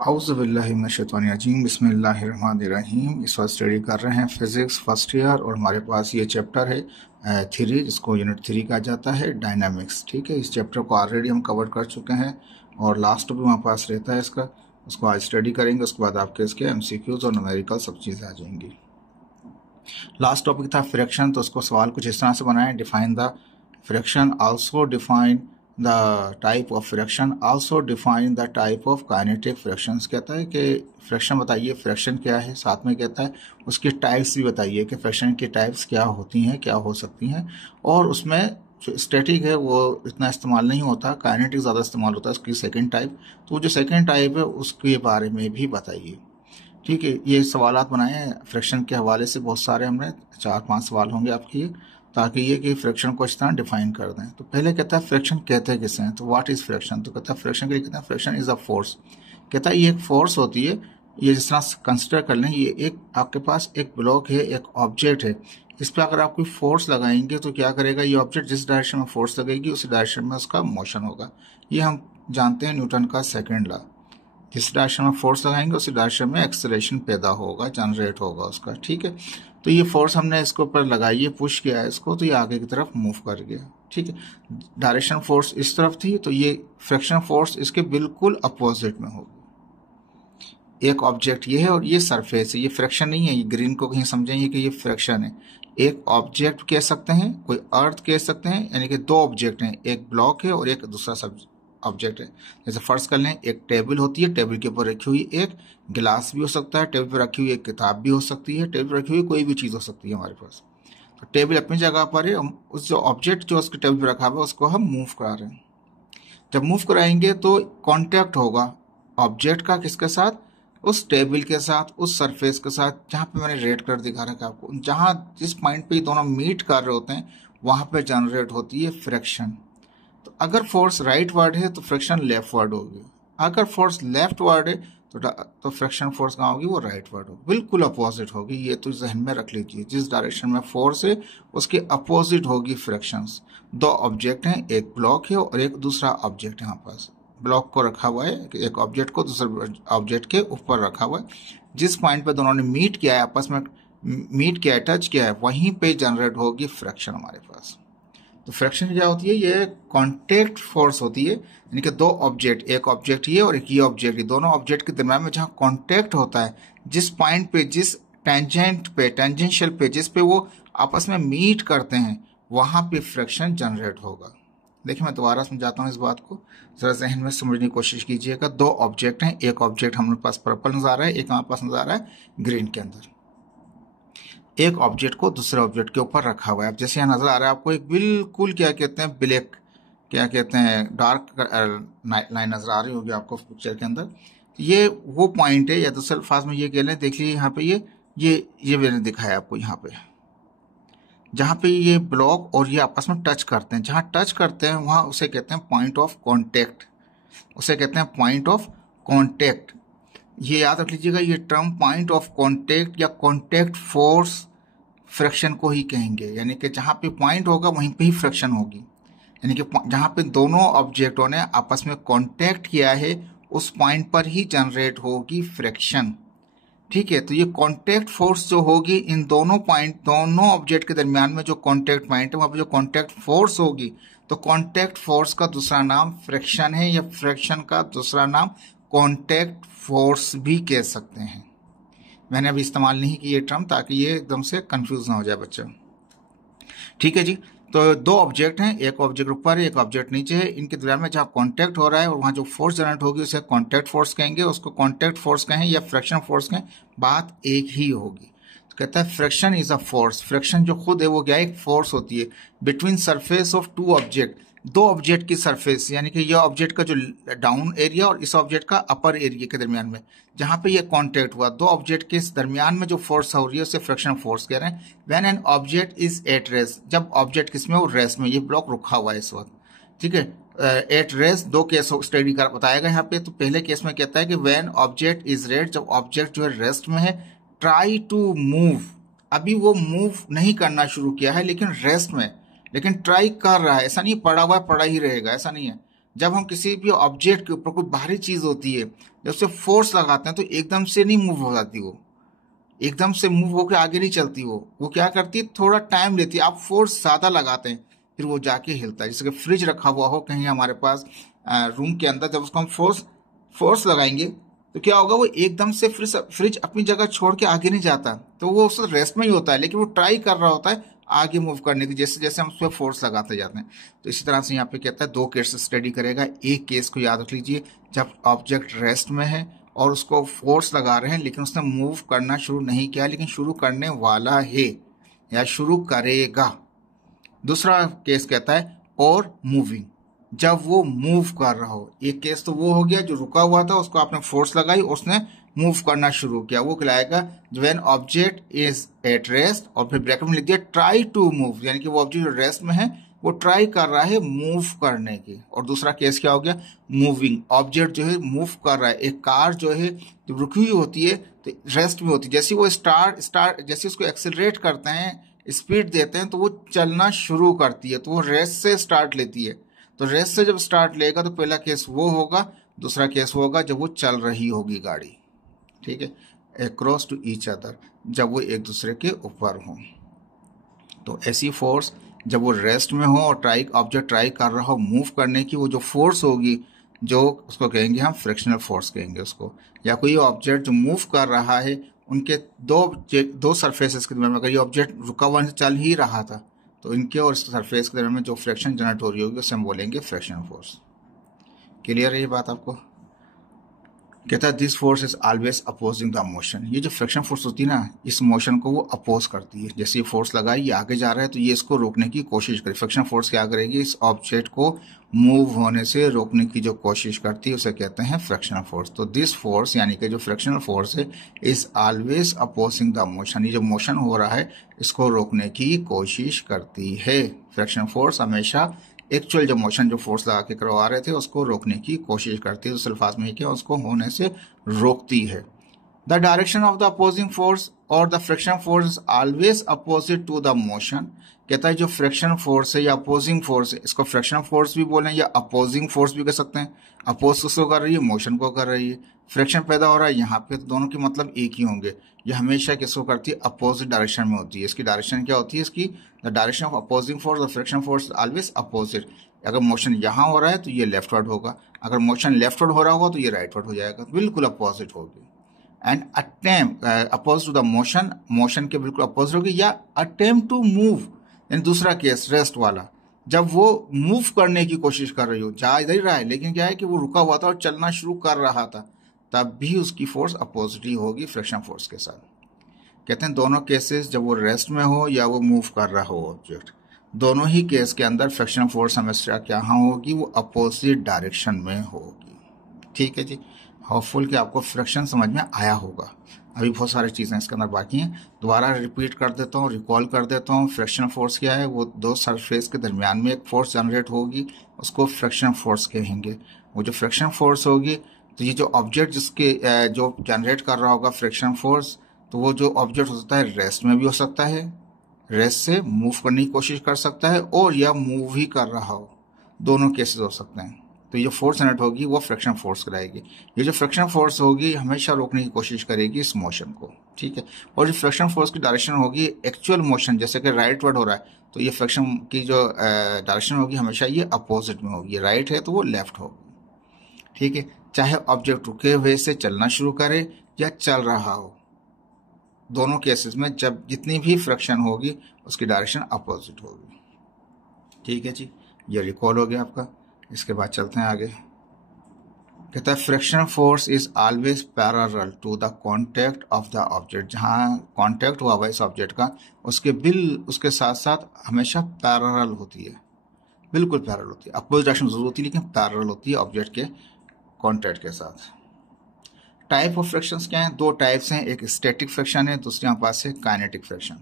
औज़ुबिल्लाहिमिनश्शैतानिर्रजीम बिस्मिल्लाहिर्रहमानिर्रहीम। इस वक्त स्टडी कर रहे हैं फिज़िक्स फर्स्ट ईयर और हमारे पास ये चैप्टर है थ्री, जिसको यूनिट 3 कहा जाता है, डायनामिक्स। ठीक है, इस चैप्टर को ऑलरेडी हम कवर कर चुके हैं और लास्ट भी हमारे पास रहता है इसका, उसको आज स्टडी करेंगे। उसके बाद आपके इसके MCQs और न्यूमेरिकल सब चीज़ें आ जाएंगी। लास्ट टॉपिक था फ्रैक्शन, तो उसको सवाल कुछ इस तरह से बनाएं। Define the fraction, also define the type of fraction, also define the type of kinetic fractions. कहता है कि फ्रैक्शन बताइए, फ्रैक्शन क्या है, साथ में कहता है उसकी टाइप्स भी बताइए कि फ्रैक्शन की टाइप्स क्या होती हैं, क्या हो सकती हैं। और उसमें जो स्टैटिक है वो इतना इस्तेमाल नहीं होता, काइनेटिक ज़्यादा इस्तेमाल होता है उसकी सेकेंड टाइप। तो जो सेकेंड टाइप है उसके बारे में भी बताइए। ठीक है, ये सवालात बनाए हैं फ्रैक्शन के हवाले से, बहुत सारे हमने 4-5 सवाल होंगे आपके ये, ताकि ये कि फ्रैक्शन को इस तरह डिफाइन कर दें। तो पहले कहता है फ्रैक्शन कहते हैं किसे हैं, तो व्हाट इज फ्रैक्शन। तो कहता है फ्रैक्शन के लिए कहता है फ्रैक्शन इज अ फोर्स। कहता है ये एक फोर्स होती है। ये जिस तरह कंसिडर कर लें, ये एक आपके पास एक ब्लॉक है, एक ऑब्जेक्ट है। इस पर अगर आप कोई फोर्स लगाएंगे तो क्या करेगा, ये ऑब्जेक्ट जिस डायरेक्शन में फोर्स लगेगी उस डायरेक्शन में उसका मोशन होगा। ये हम जानते हैं न्यूटन का सेकेंड लॉ। जिस डायरेक्शन में फोर्स लगाएंगे उसी डायरेक्शन में एक्सेलरेशन पैदा होगा, जनरेट होगा उसका। ठीक है, तो ये फोर्स हमने इसके ऊपर लगाई है, पुश किया है इसको, तो ये आगे की तरफ मूव कर गया। ठीक है, डायरेक्शन फोर्स इस तरफ थी, तो ये फ्रैक्शन फोर्स इसके बिल्कुल अपोजिट में होगी। एक ऑब्जेक्ट ये है और ये सरफेस है, ये फ्रैक्शन नहीं है। ये ग्रीन को कहीं समझेंगे कि ये फ्रैक्शन है। एक ऑब्जेक्ट कह सकते हैं, कोई अर्थ कह सकते हैं, यानी कि दो ऑब्जेक्ट हैं, एक ब्लॉक है और एक दूसरा ऑब्जेक्ट है। जैसे फर्स्ट कर लें, एक टेबल होती है, टेबल के ऊपर रखी हुई एक गिलास भी हो सकता है, टेबल पर रखी हुई एक किताब भी हो सकती है, टेबल पर रखी हुई कोई भी चीज़ हो सकती है हमारे पास। तो टेबल अपनी जगह पर है, हम उस जो ऑब्जेक्ट जो उसके टेबल पर रखा हुआ है उसको हम मूव करा रहे हैं। जब मूव कराएंगे तो कांटेक्ट होगा ऑब्जेक्ट का किसके साथ, उस टेबल के साथ, उस सरफेस के साथ, जहाँ पे मैंने रेड कलर दिखा रखा है आपको, जहाँ जिस पॉइंट पे ये दोनों मीट कर रहे होते हैं वहां पे जनरेट होती है फ्रैक्शन। तो अगर फोर्स राइट वर्ड है तो फ्रैक्शन लेफ्ट वर्ड होगी, अगर फोर्स लेफ्ट वर्ड है तो फ्रैक्शन फोर्स कहाँ होगी, वो राइट वर्ड होगी, बिल्कुल अपोजिट होगी। ये तो जहन में रख लीजिए, जिस डायरेक्शन में फोर्स है उसके अपोजिट होगी फ्रैक्शंस। दो ऑब्जेक्ट हैं, एक ब्लॉक है और एक दूसरा ऑब्जेक्ट है। यहाँ पास ब्लॉक को रखा हुआ है, एक ऑब्जेक्ट को दूसरे ऑब्जेक्ट के ऊपर रखा हुआ है। जिस पॉइंट पे दोनों ने मीट किया है, आपस में मीट किया है, टच किया है, वहीं पे जनरेट होगी फ्रैक्शन हमारे पास। तो फ्रैक्शन क्या होती है, ये कांटेक्ट फोर्स होती है, यानी कि दो ऑब्जेक्ट, एक ऑब्जेक्ट ये और एक ये ऑब्जेक्ट, ये दोनों ऑब्जेक्ट के दरम्यान में जहां कांटेक्ट होता है, जिस पॉइंट पे, जिस टेंजेंट पे, टेंजेंशियल पे, जिस पे वो आपस में मीट करते हैं, वहां पे फ्रैक्शन जनरेट होगा। देखिए मैं दोबारा समझाता हूँ इस बात को, जरा जहन में समझने की कोशिश कीजिएगा। दो ऑब्जेक्ट हैं, एक ऑब्जेक्ट हमारे पास पर्पल नजर आ रहा है, एक हमारे पास नजर आ रहा है ग्रीन के अंदर। एक ऑब्जेक्ट को दूसरे ऑब्जेक्ट के ऊपर रखा हुआ है। अब जैसे यहाँ नजर आ रहा है आपको एक बिल्कुल क्या कहते हैं, ब्लैक, क्या कहते हैं, डार्क लाइन नजर आ रही होगी आपको पिक्चर के अंदर। ये वो पॉइंट है, या दूसरे अल्फाज में ये कह लें, देखिए यहाँ पे ये मैंने दिखाया आपको, यहाँ पे जहाँ पे ये ब्लॉक और ये आपस में टच करते हैं, जहाँ टच करते हैं वहां उसे कहते हैं पॉइंट ऑफ कॉन्टेक्ट, उसे कहते हैं पॉइंट ऑफ कॉन्टेक्ट। ये याद रख लीजिएगा, ये टर्म पॉइंट ऑफ कांटेक्ट या कांटेक्ट फोर्स फ्रैक्शन को ही कहेंगे, यानी कि जहां पे पॉइंट होगा वहीं पे ही फ्रैक्शन होगी, यानी कि जहां पे दोनों ऑब्जेक्टों ने आपस में कांटेक्ट किया है उस पॉइंट पर ही जनरेट होगी फ्रैक्शन। ठीक है, तो ये कांटेक्ट फोर्स जो होगी इन दोनों पॉइंट, दोनों ऑब्जेक्ट के दरमियान में जो कांटेक्ट पॉइंट है वहां पे जो कांटेक्ट फोर्स होगी, तो कांटेक्ट फोर्स का दूसरा नाम फ्रैक्शन है, या फ्रैक्शन का दूसरा नाम कांटेक्ट फोर्स भी कह सकते हैं। मैंने अभी इस्तेमाल नहीं की ये टर्म, ताकि ये एकदम से कंफ्यूज ना हो जाए बच्चों। ठीक है जी, तो दो ऑब्जेक्ट हैं, एक ऑब्जेक्ट ऊपर है, एक ऑब्जेक्ट नीचे है, इनके दरमियान में जहाँ कांटेक्ट हो रहा है और वहाँ जो फोर्स जनरेट होगी उसे कांटेक्ट फोर्स कहेंगे, उसको कांटेक्ट फोर्स कहें या फ्रैक्शन फोर्स कहें, बात एक ही होगी। तो कहता है fraction is a force, fraction जो खुद है वो क्या है, एक फोर्स होती है between surface of two object, दो ऑब्जेक्ट की सरफेस, यानी कि यह ऑब्जेक्ट का जो डाउन एरिया और इस ऑब्जेक्ट का अपर एरिया के दरमियान में जहां पे ये कांटेक्ट हुआ, दो ऑब्जेक्ट के दरमियान में जो फोर्स हो रही है उसे फ्रैक्शन फोर्स कह रहे हैं। When an object is at rest, जब ऑब्जेक्ट किसमें हो, रेस्ट में, ये ब्लॉक रुका हुआ है इस वक्त। ठीक है, एट रेस्ट दो केस स्टडी कर बताएगा यहाँ पे। तो पहले केस में कहता है कि व्हेन ऑब्जेक्ट इज रेस्ट, जब ऑब्जेक्ट जो है रेस्ट में है, ट्राई टू मूव, अभी वो मूव नहीं करना शुरू किया है लेकिन रेस्ट में, लेकिन ट्राई कर रहा है, ऐसा नहीं पड़ा हुआ है पड़ा ही रहेगा, ऐसा नहीं है, जब हम किसी भी ऑब्जेक्ट के ऊपर कोई बाहरी चीज होती है, जब उसे फोर्स लगाते हैं तो एकदम से नहीं मूव हो जाती, वो एकदम से मूव होकर आगे नहीं चलती, वो क्या करती है, थोड़ा टाइम लेती है। आप फोर्स ज्यादा लगाते हैं फिर वो जाके हिलता है। जैसे कि फ्रिज रखा हुआ हो कहीं हमारे पास रूम के अंदर, जब उसको हम फोर्स लगाएंगे तो क्या होगा, वो एकदम से फ्रिज अपनी जगह छोड़ के आगे नहीं जाता, तो वो उस रेस्ट में ही होता है, लेकिन वो ट्राई कर रहा होता है आगे मूव करने की, जैसे जैसे हम उस पर फोर्स लगाते जाते हैं। तो इसी तरह से यहाँ पे कहता है 2 केस स्टडी करेगा। एक केस को याद रख लीजिए, जब ऑब्जेक्ट रेस्ट में है और उसको फोर्स लगा रहे हैं लेकिन उसने मूव करना शुरू नहीं किया, लेकिन शुरू करने वाला है या शुरू करेगा। दूसरा केस कहता है और मूविंग, जब वो मूव कर रहा हो। एक केस तो वो हो गया जो रुका हुआ था, उसको आपने फोर्स लगाई, उसने मूव करना शुरू किया, वो कहलाएगा when object is at rest, और फिर ब्रैकेट में लिख दिया ट्राई टू मूव, यानी कि वो ऑब्जेक्ट जो रेस्ट में है वो ट्राई कर रहा है मूव करने की। और दूसरा केस क्या हो गया, मूविंग, ऑब्जेक्ट जो है मूव कर रहा है। एक कार जो है जब रुकी हुई होती है तो रेस्ट में होती है, जैसे वो स्टार्ट जैसे उसको एक्सेलरेट करते हैं, स्पीड देते हैं, तो वो चलना शुरू करती है, तो वो रेस्ट से स्टार्ट लेती है। तो रेस्ट से जब स्टार्ट लेगा तो पहला केस वो होगा, दूसरा केस वो होगा जब वो चल रही होगी गाड़ी, ठीक है, अक्रॉस टू ईच अदर, जब वो एक दूसरे के ऊपर हो। तो ऐसी फोर्स जब वो रेस्ट में हो और ऑब्जेक्ट ट्राई कर रहा हो मूव करने की, वो जो फोर्स होगी, जो उसको कहेंगे हम फ्रिक्शनल फोर्स कहेंगे उसको। या कोई ऑब्जेक्ट जो मूव कर रहा है, उनके दो सरफेसेस के दरमियान, अगर ये ऑब्जेक्ट रुका हुआ चल ही रहा था तो इनके और सरफेस के दरमियान में जो फ्रिक्शन जनरेट हो रही होगी उसे हम बोलेंगे फ्रिक्शनल फोर्स। क्लियर है ये बात आपको? कहता है this force is always opposing the motion. ये जो फ्रिक्शन फोर्स होती है ना, इस मोशन को वो अपोज करती है। जैसे ये फोर्स लगा, ये आगे जा रहा है तो ये इसको रोकने की कोशिश करे। फ्रिक्शन फोर्स क्या करेगी, इस ऑब्जेक्ट को मूव होने से रोकने की जो कोशिश करती है उसे कहते हैं फ्रिक्शनल फोर्स। तो दिस फोर्स यानी कि जो फ्रिक्शनल फोर्स है is always opposing the motion, ये जो मोशन हो रहा है इसको रोकने की कोशिश करती है। फ्रिक्शन फोर्स हमेशा एक्चुअल जो मोशन जो फोर्स लगा के करवा रहे थे उसको रोकने की कोशिश करती है, तो अल्फाज में क्या उसको होने से रोकती है। The direction of the opposing force और the friction force is always opposite to the motion. कहता है जो फ्रिक्शन फोर्स है या अपोजिंग फोर्स है, इसको फ्रिक्शन फोर्स भी बोलें या अपोजिंग फोर्स भी कह सकते हैं। अपोज किसको कर रही है, मोशन को कर रही है। फ्रिक्शन पैदा हो रहा है यहाँ पे, तो दोनों के मतलब एक ही होंगे। ये हमेशा किसको करती है, अपोजिट डायरेक्शन में होती है। इसकी डायरेक्शन क्या होती है, इसकी the direction of opposing force और फ्रिक्शन फोर्स ऑलवेज अपोजिट। अगर मोशन यहाँ हो रहा है तो ये लेफ्टवर्ड होगा, अगर मोशन लेफ्टवर्ड हो रहा होगा तो ये राइटवर्ड हो जाएगा, बिल्कुल अपोजिट होगी। And attempt oppose to the motion, motion के बिल्कुल अपोजिट होगी। या अटेम्प्ट टू मूव, यानी दूसरा केस रेस्ट वाला, जब वो मूव करने की कोशिश कर रही हो, जा इधर ही रहा है लेकिन क्या है कि वो रुका हुआ था और चलना शुरू कर रहा था, तब भी उसकी फोर्स अपोजिट ही होगी फ्रिक्शन फोर्स के साथ। कहते हैं दोनों केसेस जब वो रेस्ट में हो या वो मूव कर रहा हो ऑब्जेक्ट, दोनों ही केस के अंदर फ्रिक्शन फोर्स हमेशा क्या होगी, वो अपोजिट डायरेक्शन में होगी। ठीक है जी, होपफुल कि आपको फ्रिक्शन समझ में आया होगा। अभी बहुत सारी चीज़ें इसके अंदर बाकी हैं, दोबारा रिपीट कर देता हूँ, रिकॉल कर देता हूँ। फ्रिक्शन फोर्स क्या है, वो दो सरफेस के दरमियान में एक फोर्स जनरेट होगी, उसको फ्रिक्शन फोर्स कहेंगे। वो जो फ्रिक्शन फोर्स होगी, तो ये जो ऑब्जेक्ट जिसके जो जनरेट कर रहा होगा फ्रिक्शन फोर्स, तो वो जो ऑब्जेक्ट हो सकता है रेस्ट में भी हो सकता है, रेस्ट से मूव करने की कोशिश कर सकता है, और या मूव ही कर रहा हो, दोनों केसेस हो सकते हैं। तो ये फोर्स जनरेट होगी वो फ्रिक्शन फोर्स कराएगी। ये जो फ्रिक्शन फोर्स होगी हमेशा रोकने की कोशिश करेगी इस मोशन को, ठीक है। और जो फ्रिक्शन फोर्स की डायरेक्शन होगी एक्चुअल मोशन, जैसे कि राइट वर्ड हो रहा है तो ये फ्रिक्शन की जो डायरेक्शन होगी हमेशा ये अपोजिट में होगी। राइट है तो वो लेफ्ट होगी, ठीक है। चाहे ऑब्जेक्ट रुके हुए से चलना शुरू करे या चल रहा हो, दोनों केसेस में जब जितनी भी फ्रिक्शन होगी उसकी डायरेक्शन अपोजिट होगी, ठीक है जी। ये रिकॉल हो गया आपका। इसके बाद चलते हैं आगे। कहता है friction force is always parallel to the contact of the object. जहां कांटेक्ट हुआ हुआ इस ऑब्जेक्ट का, उसके साथ साथ हमेशा पैरेलल होती है, बिल्कुल पैरेलल होती है। अपोजिट डायरेक्शन जरूर होती है लेकिन पैरेलल होती है ऑब्जेक्ट के कांटेक्ट के साथ। टाइप ऑफ फ्रिक्शंस क्या हैं, दो टाइप्स हैं, एक स्टैटिक फ्रिक्शन है, दूसरे हमारे पास है काइनेटिक फ्रिक्शन।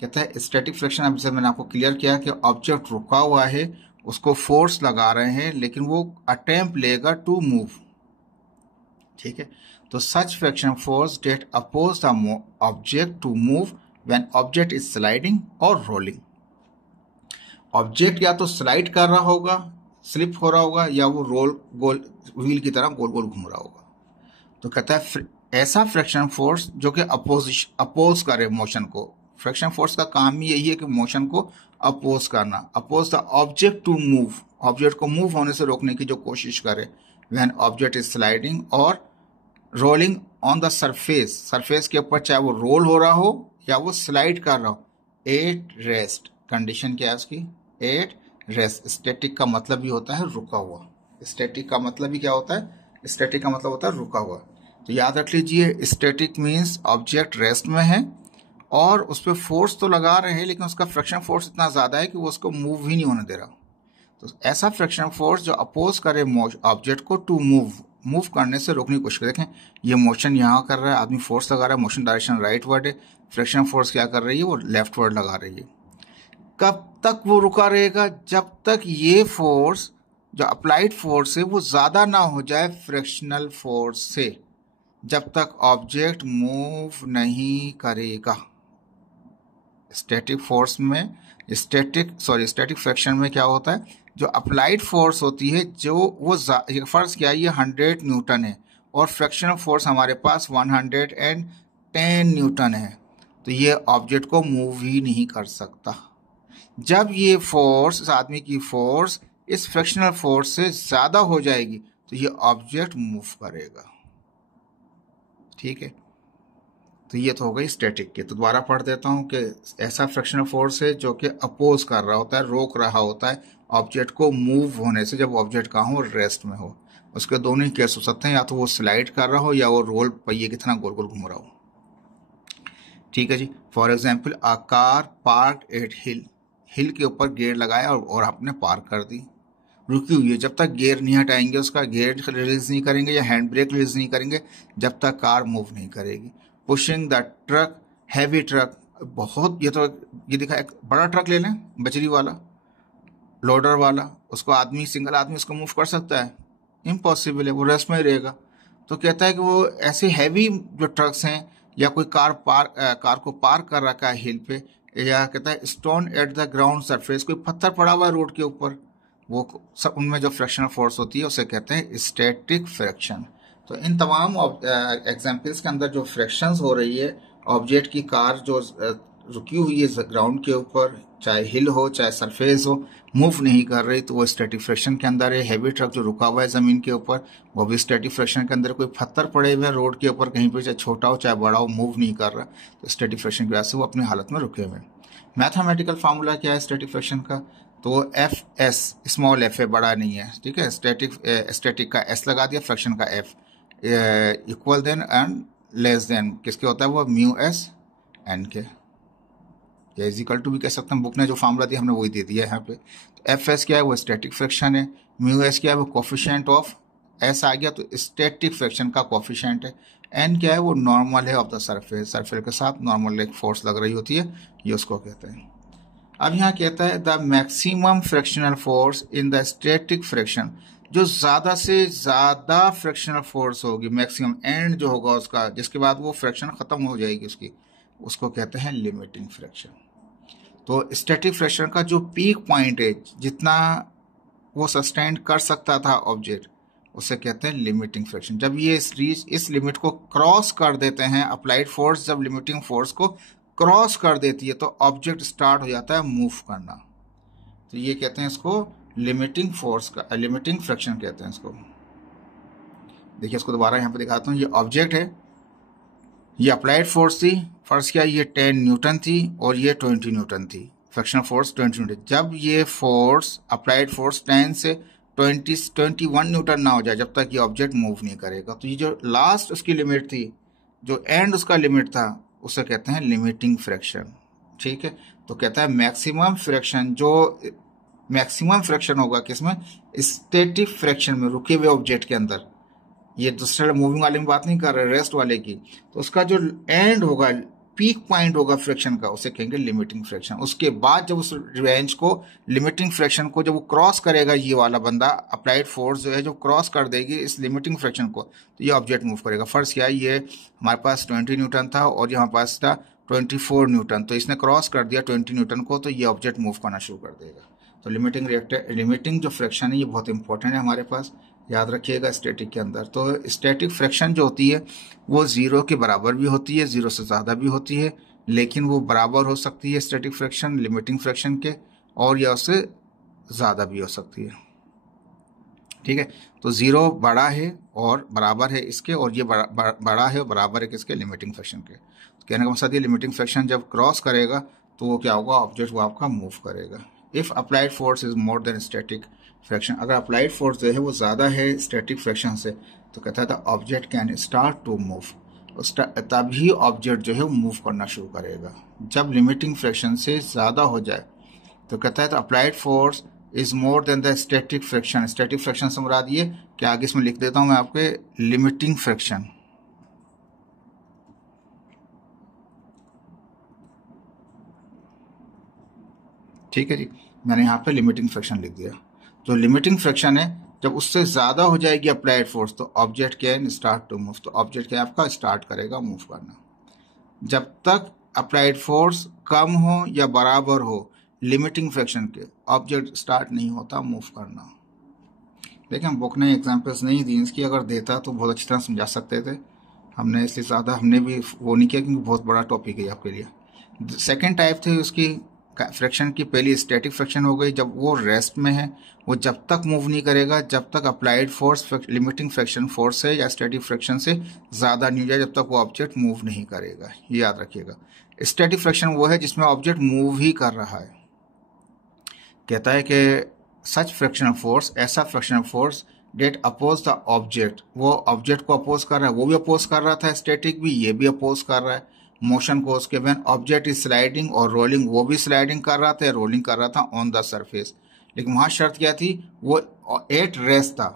कहता है स्टैटिक फ्रिक्शन, अब जैसे मैंने आपको क्लियर किया कि ऑब्जेक्ट रुका हुआ है, उसको फोर्स लगा रहे हैं लेकिन वो अटेम्प्ट लेगा टू मूव, ठीक है। तो such friction force that oppose the object to move when object is sliding और रोलिंग। ऑब्जेक्ट या तो स्लाइड कर रहा होगा, स्लिप हो रहा होगा या वो रोल गोल व्हील की तरह गोल गोल घूम रहा होगा। तो कहता है ऐसा फ्रिक्शन फोर्स जो कि अपोज करे मोशन को। फ्रिक्शन फोर्स का काम ही यही है कि मोशन को अपोज करना, oppose the object to move, object को मूव होने से रोकने की जो कोशिश करे। व्हेन ऑब्जेक्ट इज स्लाइडिंग और rolling on the surface, surface के ऊपर चाहे वो रोल हो रहा हो या वो स्लाइड कर रहा हो, एट रेस्ट। कंडीशन क्या है उसकी? At rest. स्टैटिक का मतलब ही होता है रुका हुआ। स्टैटिक का मतलब ही क्या होता है? स्टैटिक का मतलब होता है रुका हुआ। तो याद रख लीजिए, स्टैटिक मीन्स ऑब्जेक्ट रेस्ट में है और उस पर फोर्स तो लगा रहे हैं लेकिन उसका फ्रिक्शन फोर्स इतना ज्यादा है कि वो उसको मूव ही नहीं होने दे रहा। तो ऐसा फ्रिक्शन फोर्स जो अपोज करे ऑब्जेक्ट को टू मूव करने से रोकने की कोशिश करे। देखें ये मोशन यहाँ कर रहा है, आदमी फोर्स लगा रहा है, मोशन डायरेक्शन राइट वर्ड है, फ्रिक्शन फोर्स क्या कर रही है? वो लेफ्ट वर्ड लगा रही है। कब तक वो रुका रहेगा? जब तक ये फोर्स जो अप्लाइड फोर्स है वो ज्यादा ना हो जाए फ्रिक्शनल फोर्स से, जब तक ऑब्जेक्ट मूव नहीं करेगा। स्टैटिक फोर्स में स्टैटिक फ्रिक्शन में क्या होता है? जो अप्लाइड फोर्स होती है जो वो फर्ज क्या है, ये 100 न्यूटन है और फ्रिक्शनल फोर्स हमारे पास 110 न्यूटन है, तो ये ऑब्जेक्ट को मूव ही नहीं कर सकता। जब ये फोर्स, इस आदमी की फोर्स इस फ्रिक्शनल फोर्स से ज्यादा हो जाएगी तो ये ऑब्जेक्ट मूव करेगा। ठीक है, तो ये तो हो गई स्टैटिक की। तो दोबारा पढ़ देता हूं कि ऐसा फ्रिक्शनल फोर्स है जो कि अपोज कर रहा होता है, रोक रहा होता है ऑब्जेक्ट को मूव होने से, जब ऑब्जेक्ट कहाँ हो? रेस्ट में हो। उसके दोनों ही केस हो सकते हैं, या तो वो स्लाइड कर रहा हो या वो रोल पहिए की तरह गोल गोल घूम रहा हो। ठीक है जी। For example, a car park at hill, hill के ऊपर गियर लगाया और आपने पार्क कर दी, रुकी हुई है। जब तक गियर नहीं हटाएंगे, उसका गियर रिलीज नहीं करेंगे या हैंड ब्रेक रिलीज नहीं करेंगे, जब तक कार मूव नहीं करेगी। Pushing the truck, heavy truck, बहुत, ये दिखा, एक बड़ा ट्रक ले लें, बजरी वाला, लोडर वाला, उसको आदमी, सिंगल आदमी उसको मूव कर सकता है? इम्पॉसिबल है, वो रेस्ट में ही रहेगा। तो कहता है कि वो ऐसे हैवी जो ट्रक्स हैं या कोई कार को पार्क कर रखा है हिल पे, या कहता है stone at the ground surface, कोई पत्थर पड़ा हुआ है रोड के ऊपर, वो सब उनमें जो फ्रिक्शनल फोर्स होती है उसे कहते हैं स्टैटिक फ्रिक्शन। तो इन तमाम एग्जाम्पल्स के अंदर जो फ्रिक्शंस हो रही है, ऑब्जेक्ट की कार जो रुकी हुई है ग्राउंड के ऊपर, चाहे हिल हो चाहे सरफेस हो, मूव नहीं कर रही, तो वो स्टैटिक फ्रिक्शन के अंदर है। हैवी ट्रक जो रुका हुआ है जमीन के ऊपर, वो भी स्टैटिक फ्रिक्शन के अंदर। कोई पत्थर पड़े हुए हैं रोड के ऊपर कहीं पर, चाहे छोटा हो चाहे बड़ा हो, मूव नहीं कर रहा, तो स्टैटिक फ्रिक्शन की वजह से वो अपनी हालत में रुके हुए हैं। मैथमेटिकल फार्मूला क्या है स्टैटिक फ्रिक्शन का? तो एफ एस, स्मॉल एफ है, बड़ा नहीं है। ठीक है, स्टैटिक का एस लगा दिया, फ्रिक्शन का F, equal than and less than किसके होता है? वो म्यू एस एन के, या इजिकल टू भी कह सकते हैं। बुक ने जो फार्मूला दिया हमने वही दे दिया है यहाँ पे। तो एफ एस क्या है? वो स्टैटिक फ्रिक्शन है। म्यू एस क्या है? वो कोफिशिएंट ऑफ एस आ गया, तो स्टैटिक फ्रिक्शन का कोफिशिएंट है। एन क्या है? वो नॉर्मल है ऑफ द सरफेस, सरफेस के साथ नॉर्मल एक फोर्स लग रही होती है, ये उसको कहते हैं। अब यहाँ कहता है the maximum frictional force in the static friction, जो ज्यादा से ज्यादा फ्रिक्शनल फोर्स होगी, मैक्सिमम एंड जो होगा उसका, जिसके बाद वो फ्रिक्शन खत्म हो जाएगी उसकी, उसको कहते हैं लिमिटिंग फ्रिक्शन। तो स्टैटिक फ्रिक्शन का जो पीक पॉइंट है, जितना वो सस्टेन कर सकता था ऑब्जेक्ट, उसे कहते हैं लिमिटिंग फ्रिक्शन। जब ये इस लिमिट को क्रॉस कर देते हैं, अप्लाइड फोर्स जब लिमिटिंग फोर्स को क्रॉस कर देती है, तो ऑब्जेक्ट स्टार्ट हो जाता है मूव करना। तो ये कहते हैं इसको लिमिटिंग फोर्स का, लिमिटिंग फ्रिक्शन कहते हैं इसको। देखिए इसको दोबारा यहाँ पे दिखाता हूँ। ये ऑब्जेक्ट है, ये अप्लाइड फोर्स थी, फर्स्ट क्या, ये 10 न्यूटन थी और ये 20 न्यूटन थी, फ्रिक्शनल फोर्स 20 न्यूटन। जब ये फोर्स, अप्लाइड फोर्स 10 से 21 न्यूटन ना हो जाए, जब तक ये ऑब्जेक्ट मूव नहीं करेगा। तो ये जो लास्ट उसकी लिमिट थी, जो एंड उसका लिमिट था, उसे कहते हैं लिमिटिंग फ्रिक्शन। ठीक है, तो कहता है मैक्सिमम फ्रिक्शन, जो मैक्सिमम फ्रिक्शन होगा किसमें? स्टैटिक फ्रिक्शन में, रुके हुए ऑब्जेक्ट के अंदर। ये दूसरे मूविंग वाले में बात नहीं कर रहे, रेस्ट वाले की। तो उसका जो एंड होगा, पीक पॉइंट होगा फ्रिक्शन का, उसे कहेंगे लिमिटिंग फ्रिक्शन। उसके बाद जब उस रेंज को, लिमिटिंग फ्रिक्शन को जब वो क्रॉस करेगा, ये वाला बंदा, अप्लाइड फोर्स जो है जो क्रॉस कर देगी इस लिमिटिंग फ्रिक्शन को, तो ये ऑब्जेक्ट मूव करेगा। फर्स्ट क्या है, ये हमारे पास 20 न्यूटन था और ये हमारे पास था 24 न्यूटन, तो इसने क्रॉस कर दिया 20 न्यूटन को, तो ये ऑब्जेक्ट मूव करना शुरू कर देगा। तो लिमिटिंग जो फ्रैक्शन है ये बहुत इंपॉर्टेंट है हमारे पास, याद रखिएगा स्टैटिक के अंदर। तो स्टैटिक फ्रैक्शन जो होती है वो 0 के बराबर भी होती है, 0 से ज़्यादा भी होती है, लेकिन वो बराबर हो सकती है स्टैटिक फ्रैक्शन लिमिटिंग फ्रैक्शन के, और या उससे ज़्यादा भी हो सकती है। ठीक है, तो 0 बड़ा है और बराबर है इसके, और ये बड़ा है और बराबर है किसके, लिमिटिंग फ्रैक्शन के। तो कहने का मकसद ये लिमिटिंग फ्रैक्शन जब क्रॉस करेगा तो वो क्या होगा, ऑब्जेक्ट वो आपका मूव करेगा। If applied force is more than static fraction, अगर अप्लाइड फोर्स जो है वो ज़्यादा है स्टैटिक फ्रैक्शन से, तो कहता था object can start to move, तभी ऑब्जेक्ट जो है वो मूव करना शुरू करेगा। जब लिमिटिंग फ्रैक्शन से ज़्यादा हो जाए तो कहता है applied force is more than the static fraction. Static fraction से मुराद ये कि आगे इसमें लिख देता हूं मैं आपके लिमिटिंग फ्रैक्शन। ठीक है जी, मैंने यहाँ पे लिमिटिंग फ्रैक्शन लिख दिया। जो लिमिटिंग फ्रैक्शन है जब उससे ज्यादा हो जाएगी अप्लाइड फोर्स तो object can start to move, तो ऑब्जेक्ट क्या आपका स्टार्ट करेगा मूव करना। जब तक अप्लाइड फोर्स कम हो या बराबर हो लिमिटिंग फ्रैक्शन के, ऑब्जेक्ट स्टार्ट नहीं होता मूव करना। देखिए बुक ने एग्जांपल्स नहीं दी, इसकी अगर देता तो बहुत अच्छी तरह समझा सकते थे, हमने इसलिए ज़्यादा हमने भी वो नहीं किया क्योंकि बहुत बड़ा टॉपिक है आपके लिए। सेकेंड टाइप थी उसकी फ्रैक्शन की, पहली स्टैटिक फ्रैक्शन हो गई, जब वो रेस्ट में है, वो जब तक मूव नहीं करेगा जब तक applied force limiting fraction force से या स्टैटिक फ्रैक्शन से ज़्यादा नहीं हो जाए, जब तक वो ऑब्जेक्ट मूव नहीं करेगा, ये याद रखिएगा। स्टैटिक फ्रैक्शन वो है जिसमें ऑब्जेक्ट मूव ही कर रहा है। कहता है कि सच फ्रैक्शनल फोर्स, ऐसा fractional force that oppose the object, वो ऑब्जेक्ट को अपोज कर रहा है, वो भी अपोज कर रहा था स्टैटिक भी, ये भी अपोज कर रहा है मोशन को उसके। व्हेन ऑब्जेक्ट इज स्लाइडिंग और रोलिंग, वो भी स्लाइडिंग कर रहा था, रोलिंग कर रहा था ऑन द सरफेस, लेकिन वहां शर्त क्या थी, वो एट रेस्ट था।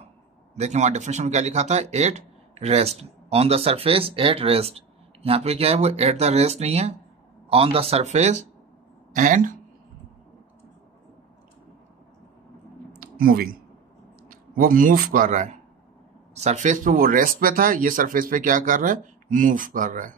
देखिए वहां डेफिनेशन में क्या लिखा था, at rest on the surface, at rest. यहाँ पे क्या है, वो एट द रेस्ट नहीं है, on the surface and moving, वो मूव कर रहा है। सरफेस पे वो रेस्ट पे था, ये सरफेस पे क्या कर रहा है, मूव कर रहा है,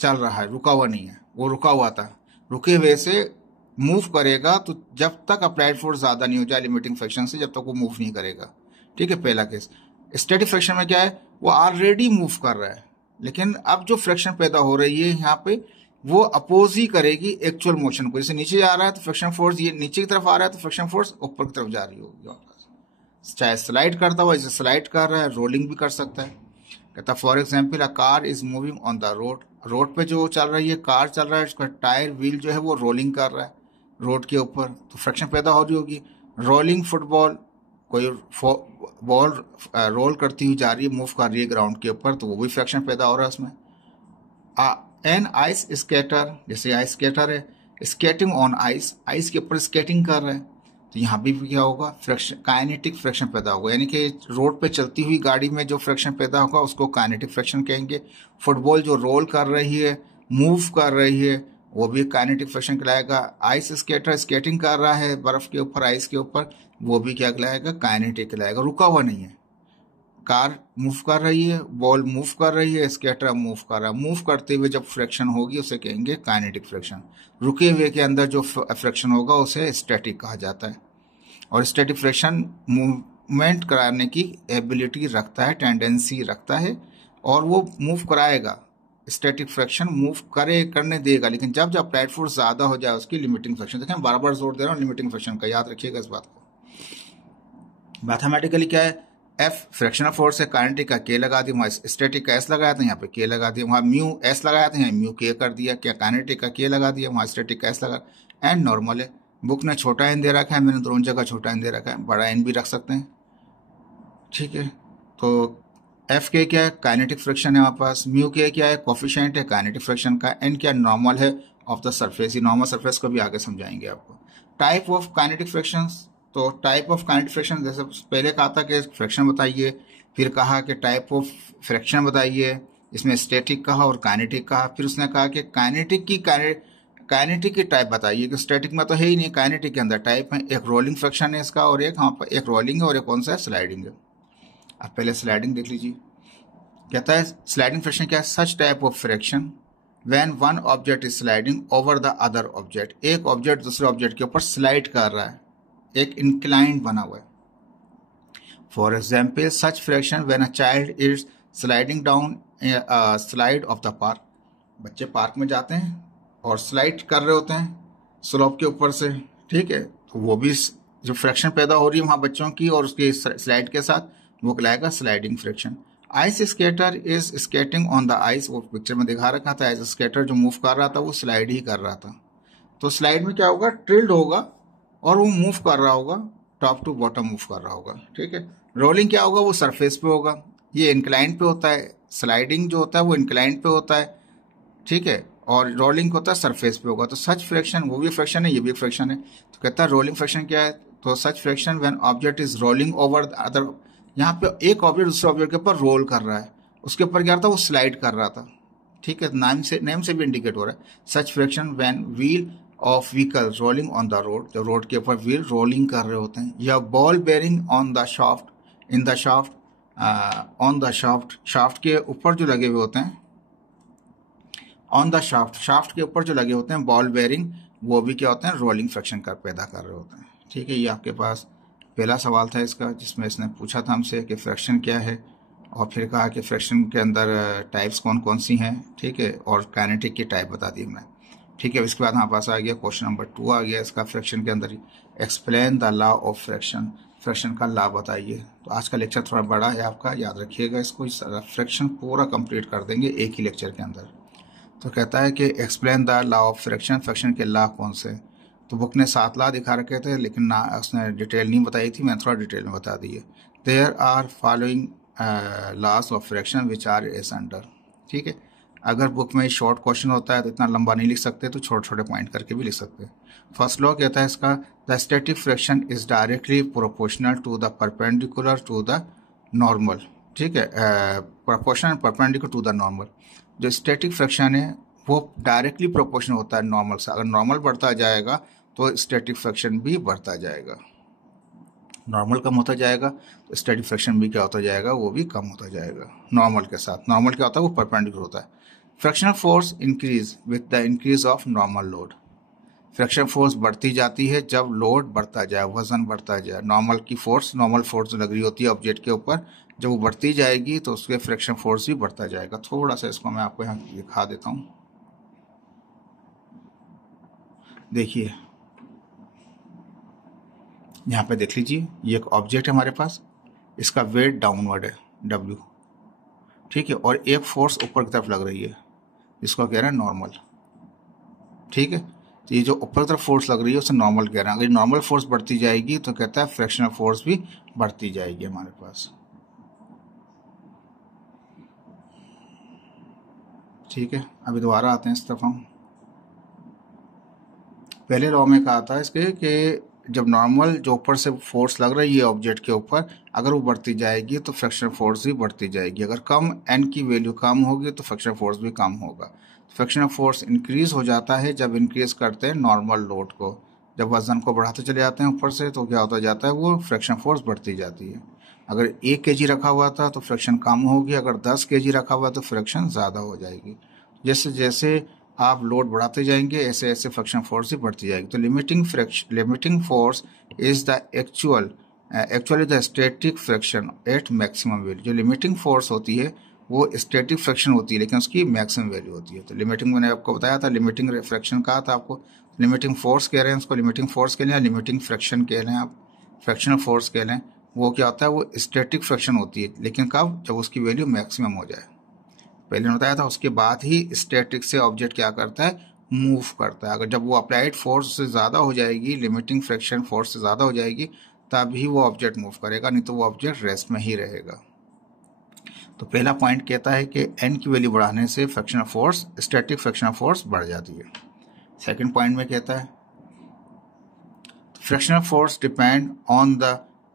चल रहा है, रुका हुआ नहीं है, वो रुका हुआ था, रुके हुए से मूव करेगा तो जब तक अप्लाइड फोर्स ज्यादा नहीं हो जाए लिमिटिंग फ्रैक्शन से, जब तक वो मूव नहीं करेगा। ठीक है, पहला केस। स्टैटिक फ्रैक्शन में क्या है, वो ऑलरेडी मूव कर रहा है, लेकिन अब जो फ्रैक्शन पैदा हो रही है यहाँ पे वो अपोज ही करेगी एक्चुअल मोशन को। जैसे नीचे जा रहा है तो फ्रैक्शन फोर्स ये नीचे की तरफ आ रहा है तो फ्रैक्शन फोर्स ऊपर की तरफ जा रही होगी, चाहे स्लाइड करता हुआ, जैसे स्लाइड कर रहा है, रोलिंग भी कर सकता है। कहता for example a car is moving on the road, road पे जो चल रही है कार चल रहा है, उसका टायर व्हील जो है वो रोलिंग कर रहा है रोड के ऊपर, तो फ्रैक्शन पैदा हो रही होगी। रोलिंग फुटबॉल, कोई बॉल रोल करती हुई जा रही है, मूव कर रही है ग्राउंड के ऊपर, तो वो भी फ्रैक्शन पैदा हो रहा है उसमें। एन आइस स्केटर, जैसे आइस स्केटर है, स्केटिंग ऑन आइस, आइस के ऊपर स्केटिंग कर रहा है, तो यहाँ भी क्या होगा, फ्रैक्शन, काइनेटिक फ्रैक्शन पैदा होगा, यानी कि रोड पे चलती हुई गाड़ी में जो फ्रैक्शन पैदा होगा उसको काइनेटिक फ्रैक्शन कहेंगे। फुटबॉल जो रोल कर रही है, मूव कर रही है, वो भी काइनेटिक फ्रैक्शन कहलाएगा। आइस स्केटर स्केटिंग कर रहा है बर्फ के ऊपर, आइस के ऊपर, वो भी क्या कहलाएगा, काइनेटिक कहलाएगा, रुका हुआ नहीं है। कार मूव कर रही है, बॉल मूव कर रही है, स्केटर मूव कर रहा है, मूव करते हुए जब फ्रैक्शन होगी उसे कहेंगे काइनेटिक फ्रैक्शन। रुके हुए के अंदर जो फ्रैक्शन होगा उसे स्टैटिक कहा जाता है। और स्टैटिक फ्रैक्शन मूवमेंट कराने की एबिलिटी रखता है, टेंडेंसी रखता है, और वो मूव कराएगा, स्टैटिक फ्रैक्शन मूव करने देगा, लेकिन जब जब अप्लाइड फोर्स ज्यादा हो जाए उसकी लिमिटिंग फ्रैक्शन। देखें बार बार जोर दे रहा हूँ लिमिटिंग फ्रैक्शन का, याद रखिएगा इस बात को। मैथमेटिकली क्या है, एफ फ्रैक्शनल फोर्स है, काइनेटिक का के लगा दिया, वहां स्टैटिक का एस लगाया था, यहाँ पे के लगा दिया, वहां म्यू एस लगाया था, यहाँ म्यू के कर दिया, क्या काइनेटिक का के लगा दिया, वहां स्टैटिक का एस लगा। एंड नॉर्मल है, बुक ने छोटा एन दे रखा है, मैंने दोनों जगह छोटा एन दे रखा है, बड़ा एन भी रख सकते हैं। ठीक है, तो एफ के क्या है, काइनेटिक फ्रैक्शन है हमारे पास, म्यू के क्या है, कोफिशिएंट है काइनेटिक फ्रैक्शन का, एन क्या नॉर्मल है ऑफ द सरफेस, ये नॉर्मल सरफेस को भी आगे समझाएंगे आपको। टाइप ऑफ काइनेटिक फ्रैक्शंस, तो टाइप ऑफ काइनेटिक फ्रैक्शन, जैसे पहले कहा था कि फ्रैक्शन बताइए, फिर कहा कि टाइप ऑफ फ्रैक्शन बताइए, इसमें स्टैटिक कहा और काइनेटिक कहा, फिर उसने कहा कि काइनेटिक की टाइप बताइए, कि स्टैटिक में तो है ही नहीं, काइनेटिक के अंदर टाइप है, एक रोलिंग फ्रैक्शन है इसका, और एक हाँ एक रोलिंग है और एक कौन सा है, स्लाइडिंग है। अब पहले स्लाइडिंग देख लीजिए, कहता है स्लाइडिंग फ्रैक्शन क्या है, such type of fraction when one object is sliding over the other object, एक ऑब्जेक्ट दूसरे ऑब्जेक्ट के ऊपर स्लाइड कर रहा है, एक इंक्लाइंड बना हुआ है। For example such friction when a child is sliding down slide of the park. बच्चे पार्क में जाते हैं और स्लाइड कर रहे होते हैं स्लोप के ऊपर से, ठीक है, तो वो भी जो फ्रैक्शन पैदा हो रही है वहाँ बच्चों की और उसके स्लाइड के साथ, वो कहलाएगा sliding friction. Ice skater is skating on the ice, वो पिक्चर में दिखा रखा था, आइस स्केटर जो मूव कर रहा था वो स्लाइड ही कर रहा था। तो स्लाइड में क्या होगा, टिल्ड होगा और वो मूव कर रहा होगा, टॉप टू बॉटम मूव कर रहा होगा, ठीक है। रोलिंग क्या होगा, वो सरफेस पे होगा, ये इंक्लाइन पे होता है, स्लाइडिंग जो होता है वो इंक्लाइन पे होता है, ठीक है, और रोलिंग होता है सरफेस पे होगा। तो सच फ्रैक्शन, वो भी फ्रैक्शन है, ये भी फ्रैक्शन है। तो कहता है रोलिंग फ्रैक्शन क्या है, तो such friction when object is rolling over the other, यहाँ पे एक ऑब्जेक्ट दूसरे ऑब्जेक्ट के ऊपर रोल कर रहा है, उसके ऊपर क्या था, वो स्लाइड कर रहा था, ठीक है, नेम से भी इंडिकेट हो रहा है। Such friction when wheel of vehicle rolling on the road, जो रोड के ऊपर व्हील रोलिंग कर रहे होते हैं, या ball bearing on the shaft in the shaft on the shaft के ऊपर जो लगे हुए होते हैं, ऑन द शाफ्ट के ऊपर जो लगे होते हैं बॉल बेरिंग, वो भी क्या होते हैं, रोलिंग फ्रैक्शन कर पैदा कर रहे होते हैं, ठीक है। ये आपके पास पहला सवाल था इसका, जिसमें इसने पूछा था हमसे कि फ्रैक्शन क्या है, और फिर कहा कि फ्रैक्शन के अंदर टाइप्स कौन कौन सी हैं, ठीक है, और काइनेटिक की टाइप बता दी हमने, ठीक है। इसके बाद हमारे पास आ गया क्वेश्चन नंबर 2 आ गया इसका फ्रैक्शन के अंदर ही, explain the law of friction, friction का लॉ बताइए। तो आज का लेक्चर थोड़ा बड़ा है आपका, याद रखिएगा इसको, फ्रैक्शन पूरा कंप्लीट कर देंगे एक ही लेक्चर के अंदर। तो कहता है कि explain the law of friction, fraction के लॉ कौन से। तो बुक ने 7 लॉ दिखा रखे थे, लेकिन ना उसने डिटेल नहीं बताई थी, मैंने थोड़ा डिटेल में बता दी है। There are following laws of friction which are as under, ठीक है। अगर बुक में शॉर्ट क्वेश्चन होता है तो इतना लंबा नहीं लिख सकते, तो छोटे छोटे पॉइंट करके भी लिख सकते हैं। फर्स्ट लॉ कहता है इसका, the static friction is directly proportional to the perpendicular to the normal, ठीक है, proportional perpendicular to the normal. जो स्टैटिक फ्रैक्शन है वो डायरेक्टली प्रोपोर्शनल होता है नॉर्मल से, अगर नॉर्मल बढ़ता जाएगा तो स्टैटिक फ्रैक्शन भी बढ़ता जाएगा, नॉर्मल कम होता जाएगा तो स्टैटिक फ्रैक्शन भी क्या होता जाएगा, वो भी कम होता जाएगा नॉर्मल के साथ। नॉर्मल क्या होता है, वो परपेंडिकुलर होता है। Fractional force increase with the increase of normal load, fraction force बढ़ती जाती है जब लोड बढ़ता जाए, वजन बढ़ता जाए। नॉर्मल फोर्स लग रही होती है ऑब्जेक्ट के ऊपर, जब वो बढ़ती जाएगी तो उसके फ्रैक्शन फोर्स भी बढ़ता जाएगा। थोड़ा सा इसको मैं आपको यहाँ दिखा देता हूँ, देखिए यहाँ पे देख लीजिए, ये एक ऑब्जेक्ट है हमारे पास, इसका वेट डाउनवर्ड है W, ठीक है, और एक फोर्स ऊपर की तरफ लग रही है, जिसको कह रहे हैं नॉर्मल, ठीक है। तो ये जो ऊपर की तरफ फोर्स लग रही है उसे नॉर्मल कह रहे हैं। अगर नॉर्मल फोर्स बढ़ती जाएगी तो कहता है फ्रैक्शनल फोर्स भी बढ़ती जाएगी हमारे पास, ठीक है। अभी दोबारा आते हैं इस तरफ हम। पहले लॉ में कहा था इसके कि जब नॉर्मल जो ऊपर से फोर्स लग रही है ऑब्जेक्ट के ऊपर, अगर वो बढ़ती जाएगी तो फ्रैक्शनल फोर्स भी बढ़ती जाएगी। अगर कम n की वैल्यू कम होगी तो फ्रैक्शनल फोर्स भी कम होगा। फ्रैक्शनल फोर्स इंक्रीज हो जाता है जब इंक्रीज करते हैं नॉर्मल लोड को, जब वजन को बढ़ाते चले जाते हैं ऊपर से तो क्या होता जाता है, वो फ्रैक्शनल फोर्स बढ़ती जाती है। अगर 1 kg रखा हुआ था तो फ्रैक्शन कम होगी, अगर 10 kg रखा हुआ तो फ्रैक्शन ज़्यादा हो जाएगी। जैसे जैसे आप लोड बढ़ाते जाएंगे ऐसे ऐसे फ्रैक्शन फोर्स ही बढ़ती जाएगी। तो limiting force is the actually the static friction at maximum value. जो लिमिटिंग फोर्स होती है वो स्टैटिक फ्रैक्शन होती है, लेकिन उसकी मैक्सिमम वैल्यू होती है। तो लिमिटिंग मैंने आपको बताया था, लिमिटिंग फ्रैक्शन कहा था आपको, लिमिटिंग फोर्स कह रहे हैं उसको, लिमिटिंग फोर्स कह लें या लिमिटिंग फ्रैक्शन कह लें, आप फ्रैक्शनल फोर्स कह लें। वो क्या होता है, वो स्टैटिक फ्रैक्शन होती है, लेकिन कब, जब उसकी वैल्यू मैक्सिमम हो जाए। पहले ने बताया था उसके बाद ही स्टैटिक से ऑब्जेक्ट क्या करता है, मूव करता है। अगर जब वो अप्लाइड फोर्स से ज़्यादा हो जाएगी, लिमिटिंग फ्रैक्शन फोर्स से ज़्यादा हो जाएगी, तभी वो ऑब्जेक्ट मूव करेगा, नहीं तो वो ऑब्जेक्ट रेस्ट में ही रहेगा। तो पहला पॉइंट कहता है कि n की वैल्यू बढ़ाने से fractional force, static fractional force बढ़ जाती है। सेकंड पॉइंट में कहता है fractional force depend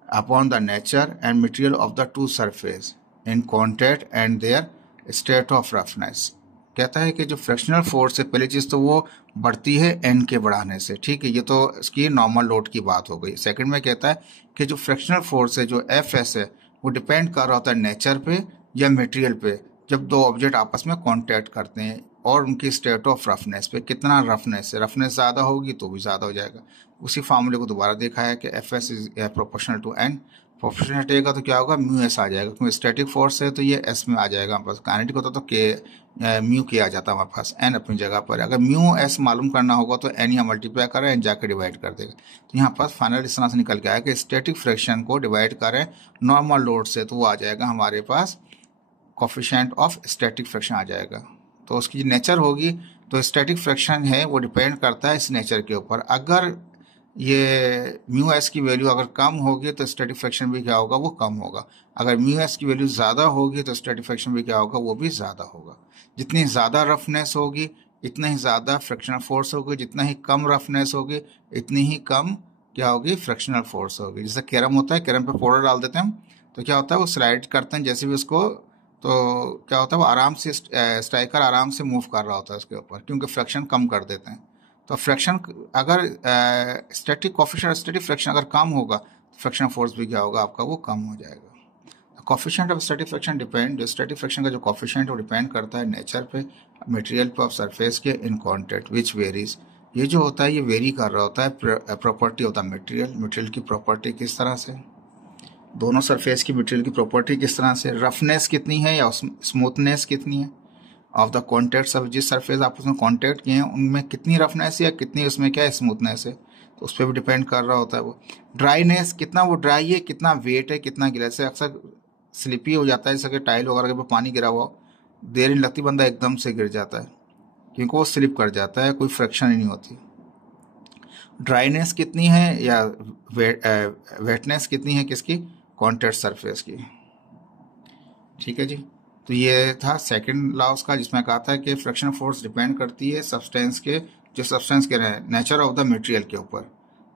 upon the nature and material of the two surface in contact and there state of roughness. कहता है कि जो फ्रैक्शनल फोर्स है, पहली चीज तो वो बढ़ती है n के बढ़ाने से, ठीक है, ये तो इसकी नॉर्मल लोड की बात हो गई। सेकंड में कहता है कि जो फ्रैक्शनल फोर्स है, जो Fs है, वो डिपेंड कर रहा होता है नेचर पे या मटेरियल पे, जब दो ऑब्जेक्ट आपस में कांटेक्ट करते हैं, और उनकी स्टेट ऑफ रफनेस पे, कितना रफनेस है, रफनेस ज़्यादा होगी तो भी ज़्यादा हो जाएगा। उसी फार्मूले को दोबारा देखा है कि F S is proportional to N, proportional हटेगा तो क्या होगा, म्यू एस आ जाएगा, क्योंकि स्टैटिक फोर्स है तो ये एस में आ जाएगा हमारे पास। काइनेटिक होता तो के म्यू के आ जाता हमारे पास, एन अपनी जगह पर। अगर म्यू एस मालूम करना होगा तो एन यहाँ मल्टीप्लाई करें, एन जाकर डिवाइड कर देगा। तो यहाँ पास फाइनल इस तरह से निकल के आया कि स्टैटिक फ्रिक्शन को डिवाइड करें नॉर्मल लोड से तो वो आ जाएगा हमारे पास कोफिशिएंट ऑफ स्टैटिक फ्रिक्शन आ जाएगा। तो उसकी जो नेचर होगी, तो स्टैटिक फ्रिक्शन है वो डिपेंड करता है इस नेचर के ऊपर। अगर ये म्यू एस की वैल्यू अगर कम होगी तो स्टैटिक फ्रिक्शन भी क्या होगा, वो कम होगा। अगर म्यू एस की वैल्यू ज़्यादा होगी तो स्टैटिक फ्रिक्शन भी क्या होगा, वो भी ज़्यादा होगा। जितनी ज़्यादा रफनेस होगी इतना ही ज़्यादा फ्रिक्शनल फोर्स होगी, जितना ही कम रफनेस होगी इतनी ही कम क्या होगी, फ्रिक्शनल फोर्स होगी। जैसे कैरम होता है, कैरम पे पाउडर डाल देते हैं तो क्या होता है, वो स्लाइड करते हैं जैसे भी उसको, तो क्या होता है वो आराम से स्ट्राइकर आराम से मूव कर रहा होता है उसके ऊपर, क्योंकि फ्रिक्शन कम कर देते हैं। तो फ्रिक्शन अगर स्टैटिक कोफिशिएंट स्टैटिक फ्रिक्शन अगर कम होगा तो फ्रिक्शन फोर्स भी क्या होगा आपका, वो कम हो जाएगा। Coefficient of static friction depend, जो स्टैटिक फ्रिक्शन का जो कोफिशिएंट वो डिपेंड करता है नेचर पे, मटेरियल पे, ऑफ सरफेस के, इन कांटेक्ट विच वेरीज। ये जो होता है ये वेरी कर रहा होता है, प्रॉपर्टी होता है मटेरियल की प्रॉपर्टी किस तरह से, दोनों सरफेस की मटेरियल की प्रॉपर्टी किस तरह से, रफनेस कितनी है या स्मूथनेस कितनी है ऑफ द कॉन्टैक्ट ऑफ, जिस सरफेस आप उसमें कॉन्टैक्ट किए हैं उनमें कितनी रफनेस है या कितनी उसमें क्या है स्मूथनेस है, तो उस पर भी डिपेंड कर रहा होता है वो। ड्राईनेस, कितना वो ड्राई है, कितना वेट है, कितना गिला। से अक्सर स्लिपी हो जाता है, जैसे टाइल वगैरह के पानी गिरा हुआ, देर नहीं लगती बंदा एकदम से गिर जाता है क्योंकि वो स्लिप कर जाता है, कोई फ्रिक्शन ही नहीं होती। ड्राईनेस कितनी है या वेटनेस कितनी है किसकी, कॉन्टैक्ट सरफेस की। ठीक है जी। तो ये था सेकंड लॉ उसका, जिसमें कहा था कि फ्रिक्शन फोर्स डिपेंड करती है सब्सटेंस के, जो सब्सटेंस के नेचर ऑफ द मटेरियल के ऊपर।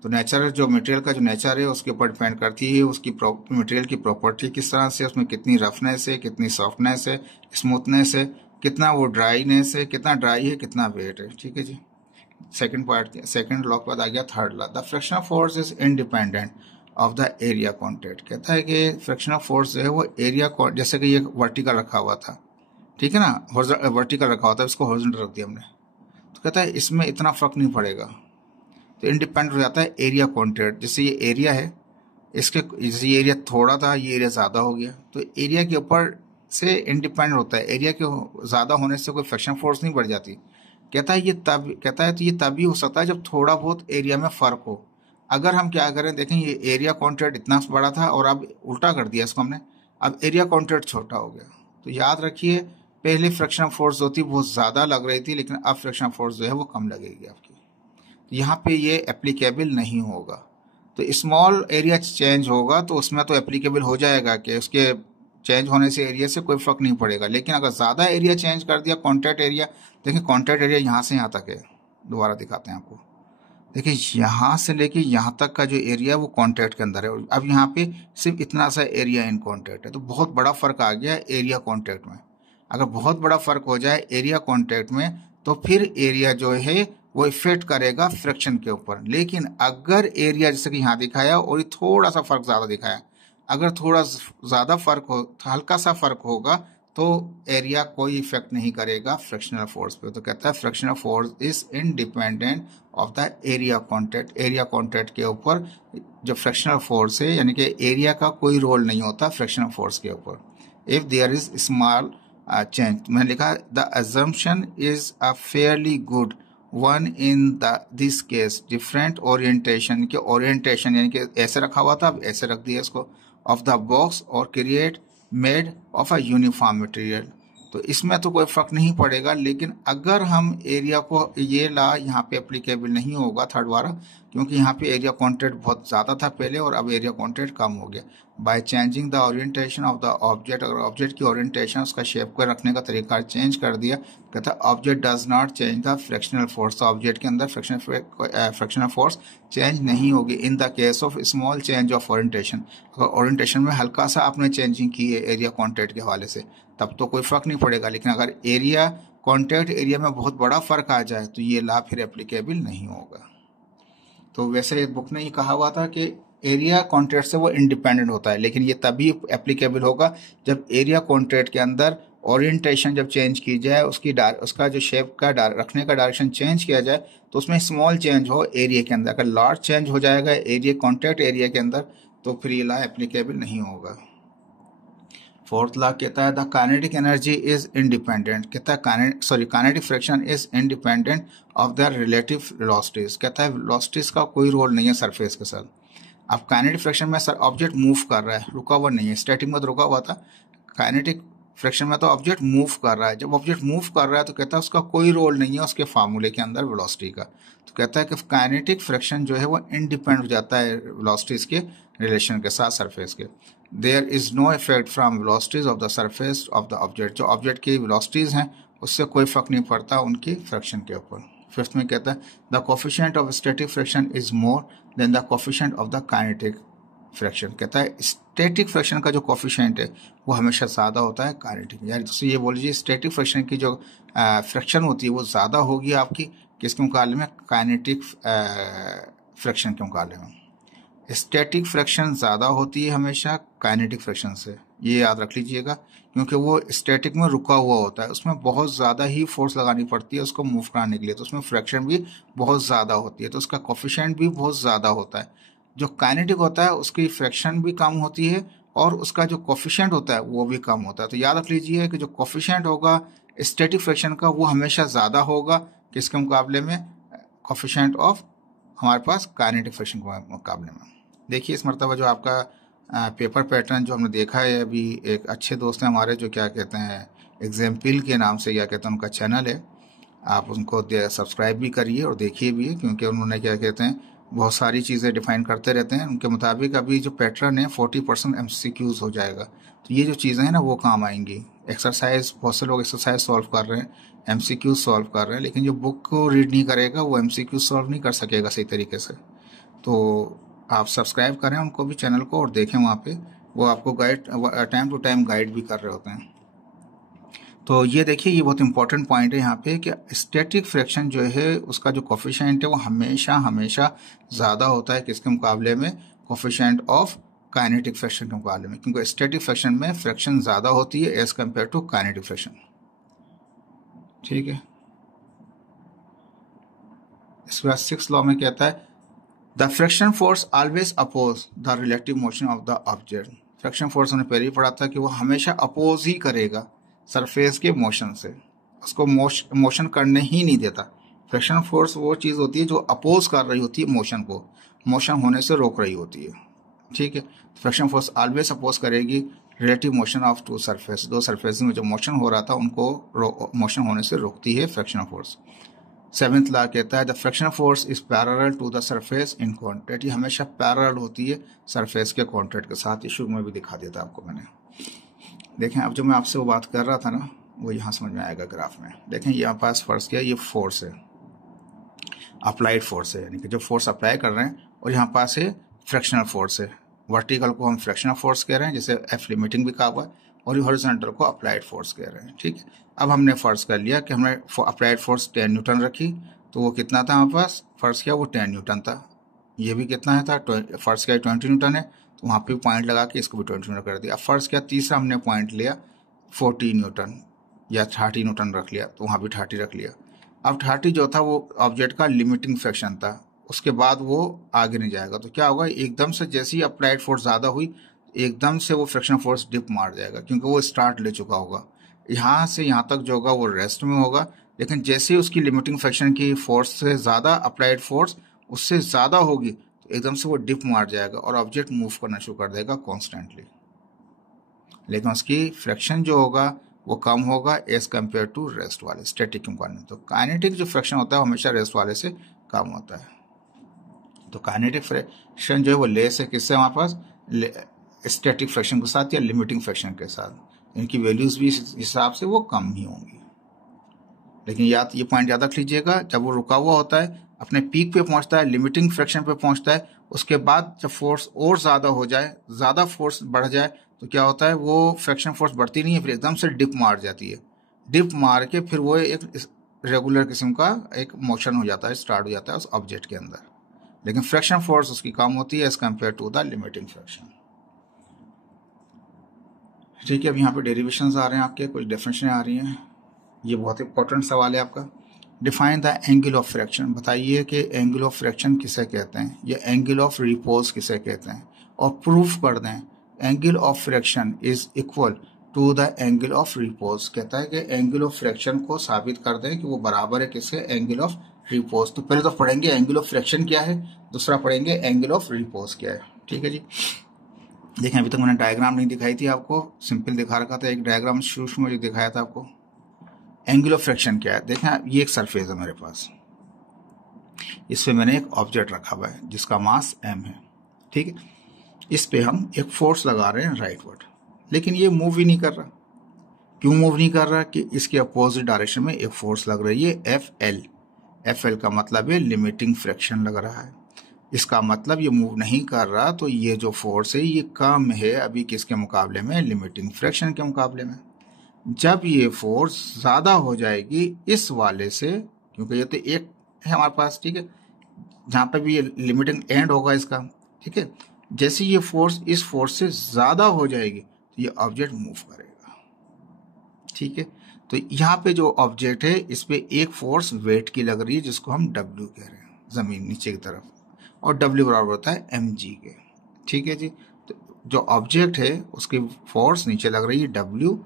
तो नेचर, जो मटेरियल का जो नेचर है उसके ऊपर डिपेंड करती है उसकी मटेरियल की प्रॉपर्टी किस तरह से, उसमें कितनी रफनेस है, कितनी सॉफ्टनेस है, स्मूथनेस है, कितना वो ड्राईनेस है, कितना ड्राई है, कितना वेट है। ठीक है जी। सेकंड पार्ट, सेकंड लॉ के बाद आ गया third law, the frictional force is independent of the area contact. कहता है कि फ्रिक्शनल फोर्स जो है वो एरिया, जैसे कि ये वर्टिकल रखा हुआ था, ठीक है ना, वर्टिकल रखा हुआ था, इसको हॉरिजॉन्टल रख दिया हमने, तो कहता है इसमें इतना फर्क नहीं पड़ेगा, तो इंडिपेंडेंट हो जाता है एरिया कॉन्टैक्ट। जैसे ये एरिया है, इसके जैसे ये एरिया थोड़ा था, ये एरिया ज़्यादा हो गया, तो एरिया के ऊपर से इंडिपेंडेंट होता है, एरिया के ज़्यादा होने से कोई फ्रिक्शन फोर्स नहीं बढ़ जाती। कहता है तो ये तभी हो सकता है जब थोड़ा बहुत एरिया में फ़र्क हो। अगर हम क्या करें, देखें ये एरिया कॉन्ट्रैक्ट इतना बड़ा था और अब उल्टा कर दिया इसको हमने, अब एरिया कॉन्ट्रैक्ट छोटा हो गया। तो याद रखिए, पहले फ्रिक्शन फोर्स होती बहुत ज़्यादा लग रही थी, लेकिन अब फ्रिक्शन फोर्स जो है वो कम लगेगी आपकी। तो यहाँ पे ये एप्लीकेबल नहीं होगा। तो स्मॉल एरिया चेंज होगा तो उसमें तो एप्लीकेबल हो जाएगा कि उसके चेंज होने से एरिया से कोई फर्क नहीं पड़ेगा। लेकिन अगर ज़्यादा एरिया चेंज कर दिया, कॉन्टैक्ट एरिया, देखिए कॉन्टैक्ट एरिया यहाँ से यहाँ तक है, दोबारा दिखाते हैं आपको। देखिए यहाँ से लेके यहाँ तक का जो एरिया है वो कॉन्टैक्ट के अंदर है, अब यहाँ पे सिर्फ इतना सा एरिया इन कॉन्टैक्ट है, तो बहुत बड़ा फर्क आ गया एरिया कॉन्टैक्ट में। अगर बहुत बड़ा फर्क हो जाए एरिया कॉन्टैक्ट में तो फिर एरिया जो है वो इफेक्ट करेगा फ्रिक्शन के ऊपर। लेकिन अगर एरिया जैसे कि यहाँ दिखाया और थोड़ा सा फर्क ज़्यादा दिखाया, अगर थोड़ा ज़्यादा फर्क हो, हल्का सा फर्क होगा, तो एरिया कोई इफेक्ट नहीं करेगा फ्रिक्शनल फोर्स पे। तो कहता है frictional force is independent of the area contact. Area contact के ऊपर जो फ्रिक्शनल फोर्स है, यानी कि एरिया का कोई रोल नहीं होता फ्रिक्शनल फोर्स के ऊपर। If there is small change, मैंने लिखा the assumption is a fairly good one in this case, different orientation के ओरिएंटेशन, यानी कि ऐसे रखा हुआ था अब ऐसे रख दिया इसको, ऑफ द बॉक्स और create made of a uniform material. तो इसमें तो कोई फर्क नहीं पड़ेगा। लेकिन अगर हम एरिया को, ये ला यहाँ पे एप्लीकेबल नहीं होगा थर्ड वाला, क्योंकि यहाँ पे एरिया कॉन्टैक्ट बहुत ज़्यादा था पहले और अब एरिया कॉन्टैक्ट कम हो गया। By changing the orientation of the object, अगर ऑब्जेक्ट की ओरिएंटेशन, उसका शेप को रखने का तरीका चेंज कर दिया, कहता है object does not change the frictional force. तो ऑब्जेक्ट के अंदर फ्रिक्शनल फोर्स चेंज नहीं होगी in the case of small change of orientation. अगर ओरिएंटेशन में हल्का सा आपने चेंजिंग की है एरिया कॉन्टैक्ट के हवाले से, तब तो कोई फर्क नहीं पड़ेगा। लेकिन अगर एरिया कॉन्टैक्ट एरिया में बहुत बड़ा फर्क आ जाए तो ये ला फिर एप्लीकेबल नहीं होगा। तो वैसे बुक ने ये कहा हुआ था कि एरिया कॉन्टैक्ट से वो इंडिपेंडेंट होता है, लेकिन ये तभी एप्लीकेबल होगा जब एरिया कॉन्टैक्ट के अंदर ओरिएंटेशन जब चेंज की जाए, उसका जो शेप का रखने का डायरेक्शन चेंज किया जाए, तो उसमें स्मॉल चेंज हो एरिया के अंदर। अगर लार्ज चेंज हो जाएगा एरिया, कॉन्टैक्ट एरिया के अंदर, तो फिर ये लॉ एप्लीकेबल नहीं होगा। फोर्थ लॉ कहता है the kinetic energy is independent, कहता है kinetic friction is independent of the relative velocities. कहता है वेलोसिटीज का कोई रोल नहीं है सरफेस के साथ। अब काइनेटिक फ्रिक्शन में सर ऑब्जेक्ट मूव कर रहा है, रुका हुआ नहीं है। स्टैटिक में तो रुका हुआ था, काइनेटिक फ्रिक्शन में तो ऑब्जेक्ट मूव कर रहा है। जब ऑब्जेक्ट मूव कर रहा है तो कहता है उसका कोई रोल नहीं है उसके फार्मूले के अंदर वेलोसिटी का। तो कहता है कि काइनेटिक फ्रिक्शन जो है वो इंडिपेंडेंट हो जाता है वेलोसिटीज के रिलेशन के साथ सरफेस के। There is no effect from velocities of the surface of the object. जो ऑब्जेक्ट की वेलोसिटीज हैं उससे कोई फर्क नहीं पड़ता उनकी फ्रिक्शन के ऊपर। फिफ्थ में कहता है the coefficient of static friction is more than the coefficient of the kinetic friction. कहता है स्टैटिक फ्रिक्शन का जो कोफिशिएंट है वो हमेशा ज़्यादा होता है काइनेटिक। यानी दोस्तों ये बोल लीजिए स्टैटिक फ्रिक्शन की जो फ्रिक्शन होती है वो ज़्यादा होगी आपकी किसके मुकाबले में, काइनेटिक फ्रिक्शन के मुकाबले में। स्टैटिक फ्रिक्शन ज़्यादा होती है हमेशा काइनेटिक फ्रिक्शन से, ये याद रख लीजिएगा, क्योंकि वो स्टैटिक में रुका हुआ होता है, उसमें बहुत ज़्यादा ही फोर्स लगानी पड़ती है उसको मूव कराने के लिए, तो उसमें फ्रिक्शन भी बहुत ज़्यादा होती है, तो उसका कोफिशिएंट भी बहुत ज़्यादा होता है। जो काइनेटिक होता है उसकी फ्रिक्शन भी कम होती है और उसका जो कोफिशिएंट होता है वो भी कम होता है। तो याद रख लीजिए कि जो कोफिशिएंट होगा स्टैटिक फ्रिक्शन का वो हमेशा ज़्यादा होगा किसके मुकाबले में, कोफिशिएंट ऑफ हमारे पास काइनेटिक फ्रिक्शन के मुकाबले में। देखिए इस मरतबा जो आपका पेपर पैटर्न जो हमने देखा है, अभी एक अच्छे दोस्त हैं हमारे जो क्या कहते हैं एग्जाम्पल के नाम से क्या कहते हैं उनका चैनल है, आप उनको सब्सक्राइब भी करिए और देखिए भी, क्योंकि उन्होंने क्या कहते हैं बहुत सारी चीज़ें डिफाइन करते रहते हैं। उनके मुताबिक अभी जो पैटर्न है 40% MCQs हो जाएगा, तो ये जो चीज़ें हैं ना वो काम आएंगी। एक्सरसाइज, बहुत से लोग एक्सरसाइज सॉल्व कर रहे हैं, MCQ सॉल्व कर रहे हैं, लेकिन जो बुक को रीड नहीं करेगा वो MCQ सॉल्व नहीं कर सकेगा सही तरीके से। तो आप सब्सक्राइब करें उनको भी चैनल को और देखें, वहाँ पे वो आपको guide time to time guide भी कर रहे होते हैं। तो ये देखिए ये बहुत इंपॉर्टेंट पॉइंट है यहाँ पे कि स्टैटिक फ्रिक्शन जो है उसका जो कोफिशिएंट है वो हमेशा हमेशा ज़्यादा होता है किसके मुकाबले में, कोफिशिएंट ऑफ काइनेटिक फ्रिक्शन के मुकाबले में, क्योंकि स्टैटिक फ्रिक्शन में फ्रिक्शन ज़्यादा होती है as compare to kinetic friction. ठीक है, इसके बाद 6th लॉ में कहता है the friction force always oppose the relative motion of the object. Friction force हमने पहले ही पढ़ा था कि वो हमेशा अपोज ही करेगा सरफेस के मोशन से, उसको मोशन करने ही नहीं देता। फ्रिक्शन फोर्स वो चीज़ होती है जो अपोज कर रही होती है मोशन को, मोशन होने से रोक रही होती है। ठीक है, फ्रिक्शन फोर्स ऑलवेज अपोज करेगी relative motion of two surface, दो सरफेस में जो मोशन हो रहा था उनको मोशन होने से रोकती है फ्रिक्शन फोर्स। 7th लॉ कहता है the friction force is parallel to the surface in contact. ये हमेशा पैरेलल होती है सरफेस के कॉन्टैक्ट के साथ। ये शुरू में भी दिखा दिया था आपको मैंने। देखें अब जो मैं आपसे वो बात कर रहा था ना वो यहाँ समझ में आएगा ग्राफ में। देखें यहाँ पास फर्ज किया, ये फोर्स है, अप्लाइड फोर्स है, यानी कि जो फोर्स अप्लाई कर रहे हैं, और यहाँ पास है फ्रिक्शनल फोर्स है। वर्टिकल को हम फ्रिक्शनल फोर्स कह रहे हैं, जैसे एफ लिमिटिंग भी कहा हुआ है, और ये हॉरिजॉन्टल को अप्लाइड फोर्स कह रहे हैं। ठीक है, अब हमने फर्ज कर लिया कि हमने अप्लाइड फोर्स 10 न्यूटन रखी, तो वो कितना था हमारे पास, फर्ज किया वो 10 न्यूटन था। ये भी कितना है था, फर्ज किया 20 न्यूटन है, तो वहाँ पे पॉइंट लगा के इसको भी 20 न्यूटन कर दिया। अब फर्ज किया तीसरा हमने पॉइंट लिया 40 न्यूटन या 30 न्यूटन रख लिया, तो वहाँ भी 30 रख लिया। अब 30 जो था वो ऑब्जेक्ट का लिमिटिंग फ्रिक्शन था, उसके बाद वो आगे नहीं जाएगा। तो क्या होगा, एकदम से जैसे ही अप्लाइड फोर्स ज़्यादा हुई एकदम से वो फ्रिक्शन फोर्स डिप मार जाएगा, क्योंकि वो स्टार्ट ले चुका होगा। यहाँ से यहाँ तक जो होगा वो रेस्ट में होगा, लेकिन जैसे ही उसकी लिमिटिंग फ्रिक्शन की फोर्स से ज़्यादा अप्लाइड फोर्स उससे ज़्यादा होगी तो एकदम से वो डिप मार जाएगा और ऑब्जेक्ट मूव करना शुरू कर देगा कॉन्स्टेंटली, लेकिन उसकी फ्रिक्शन जो होगा वो कम होगा एज कम्पेयर टू रेस्ट वाले स्टैटिक के मुकाबले। तो काइनेटिक जो फ्रिक्शन होता है हमेशा रेस्ट वाले से कम होता है। तो काइनेटिक फ्रिक्शन जो है वो लेस है किससे, हमारे पास स्टैटिक फ्रिक्शन के साथ या लिमिटिंग फ्रिक्शन के साथ। इनकी वैल्यूज भी इस हिसाब से वो कम ही होंगी। लेकिन ये पॉइंट याद रख लीजिएगा, जब वो रुका हुआ होता है अपने पीक पे पहुंचता है, लिमिटिंग फ्रिक्शन पे पहुंचता है, उसके बाद जब फोर्स और ज़्यादा हो जाए, ज़्यादा फोर्स बढ़ जाए, तो क्या होता है वो फ्रिक्शन फोर्स बढ़ती नहीं है, फिर एकदम से डिप मार जाती है। डिप मार के फिर वो एक रेगुलर किस्म का एक मोशन हो जाता है, स्टार्ट हो जाता है उस ऑब्जेक्ट के अंदर, लेकिन फ्रिक्शन फोर्स उसकी कम होती है as compare to the limiting friction. ठीक है, अब यहाँ पे डेरिवेशंस आ रहे हैं आपके, कुछ डेफिनेशन आ रही हैं। ये बहुत इंपॉर्टेंट सवाल है आपका। Define the angle of fraction, बताइए कि एंगल ऑफ फ्रैक्शन किसे कहते हैं, या एंगल ऑफ रिपोज किसे कहते हैं, और प्रूफ कर दें angle of friction is equal to the angle of repose. कहता है कि एंगल ऑफ फ्रैक्शन को साबित कर दें कि वो बराबर है किसके, एंगल ऑफ रिपोज। तो पहले तो पढ़ेंगे एंगल ऑफ फ्रैक्शन क्या है, दूसरा पढ़ेंगे एंगल ऑफ रिपोज क्या है। ठीक है जी, देखें अभी तक मैंने डायग्राम नहीं दिखाई थी आपको, सिंपल दिखा रखा था। एक डायग्राम शुरू में जो दिखाया था आपको, एंगल ऑफ फ्रैक्शन क्या है। देखें ये एक सरफेस है मेरे पास, इस पे मैंने एक ऑब्जेक्ट रखा हुआ है जिसका मास m है। ठीक है, इस पे हम एक फोर्स लगा रहे हैं राइटवर्ड, लेकिन ये मूव ही नहीं कर रहा। क्यों मूव नहीं कर रहा, कि इसके अपोजिट डायरेक्शन में एक फोर्स लग रही है FL। FL का मतलब है लिमिटिंग फ्रैक्शन लग रहा है। इसका मतलब ये मूव नहीं कर रहा, तो ये जो फोर्स है ये कम है अभी किसके मुकाबले में, लिमिटिंग फ्रैक्शन के मुकाबले में। जब ये फोर्स ज़्यादा हो जाएगी इस वाले से, क्योंकि ये तो एक है हमारे पास, ठीक है, जहाँ पे भी ये लिमिटिंग एंड होगा इसका, ठीक है, जैसे ये फोर्स इस फोर्स से ज़्यादा हो जाएगी तो ये ऑब्जेक्ट मूव करेगा। ठीक है, तो यहाँ पे जो ऑब्जेक्ट है इस पे एक फोर्स वेट की लग रही है जिसको हम W कह रहे हैं, ज़मीन नीचे की तरफ, और W बराबर होता है mg के। ठीक है जी, तो जो ऑब्जेक्ट है उसकी फोर्स नीचे लग रही है W,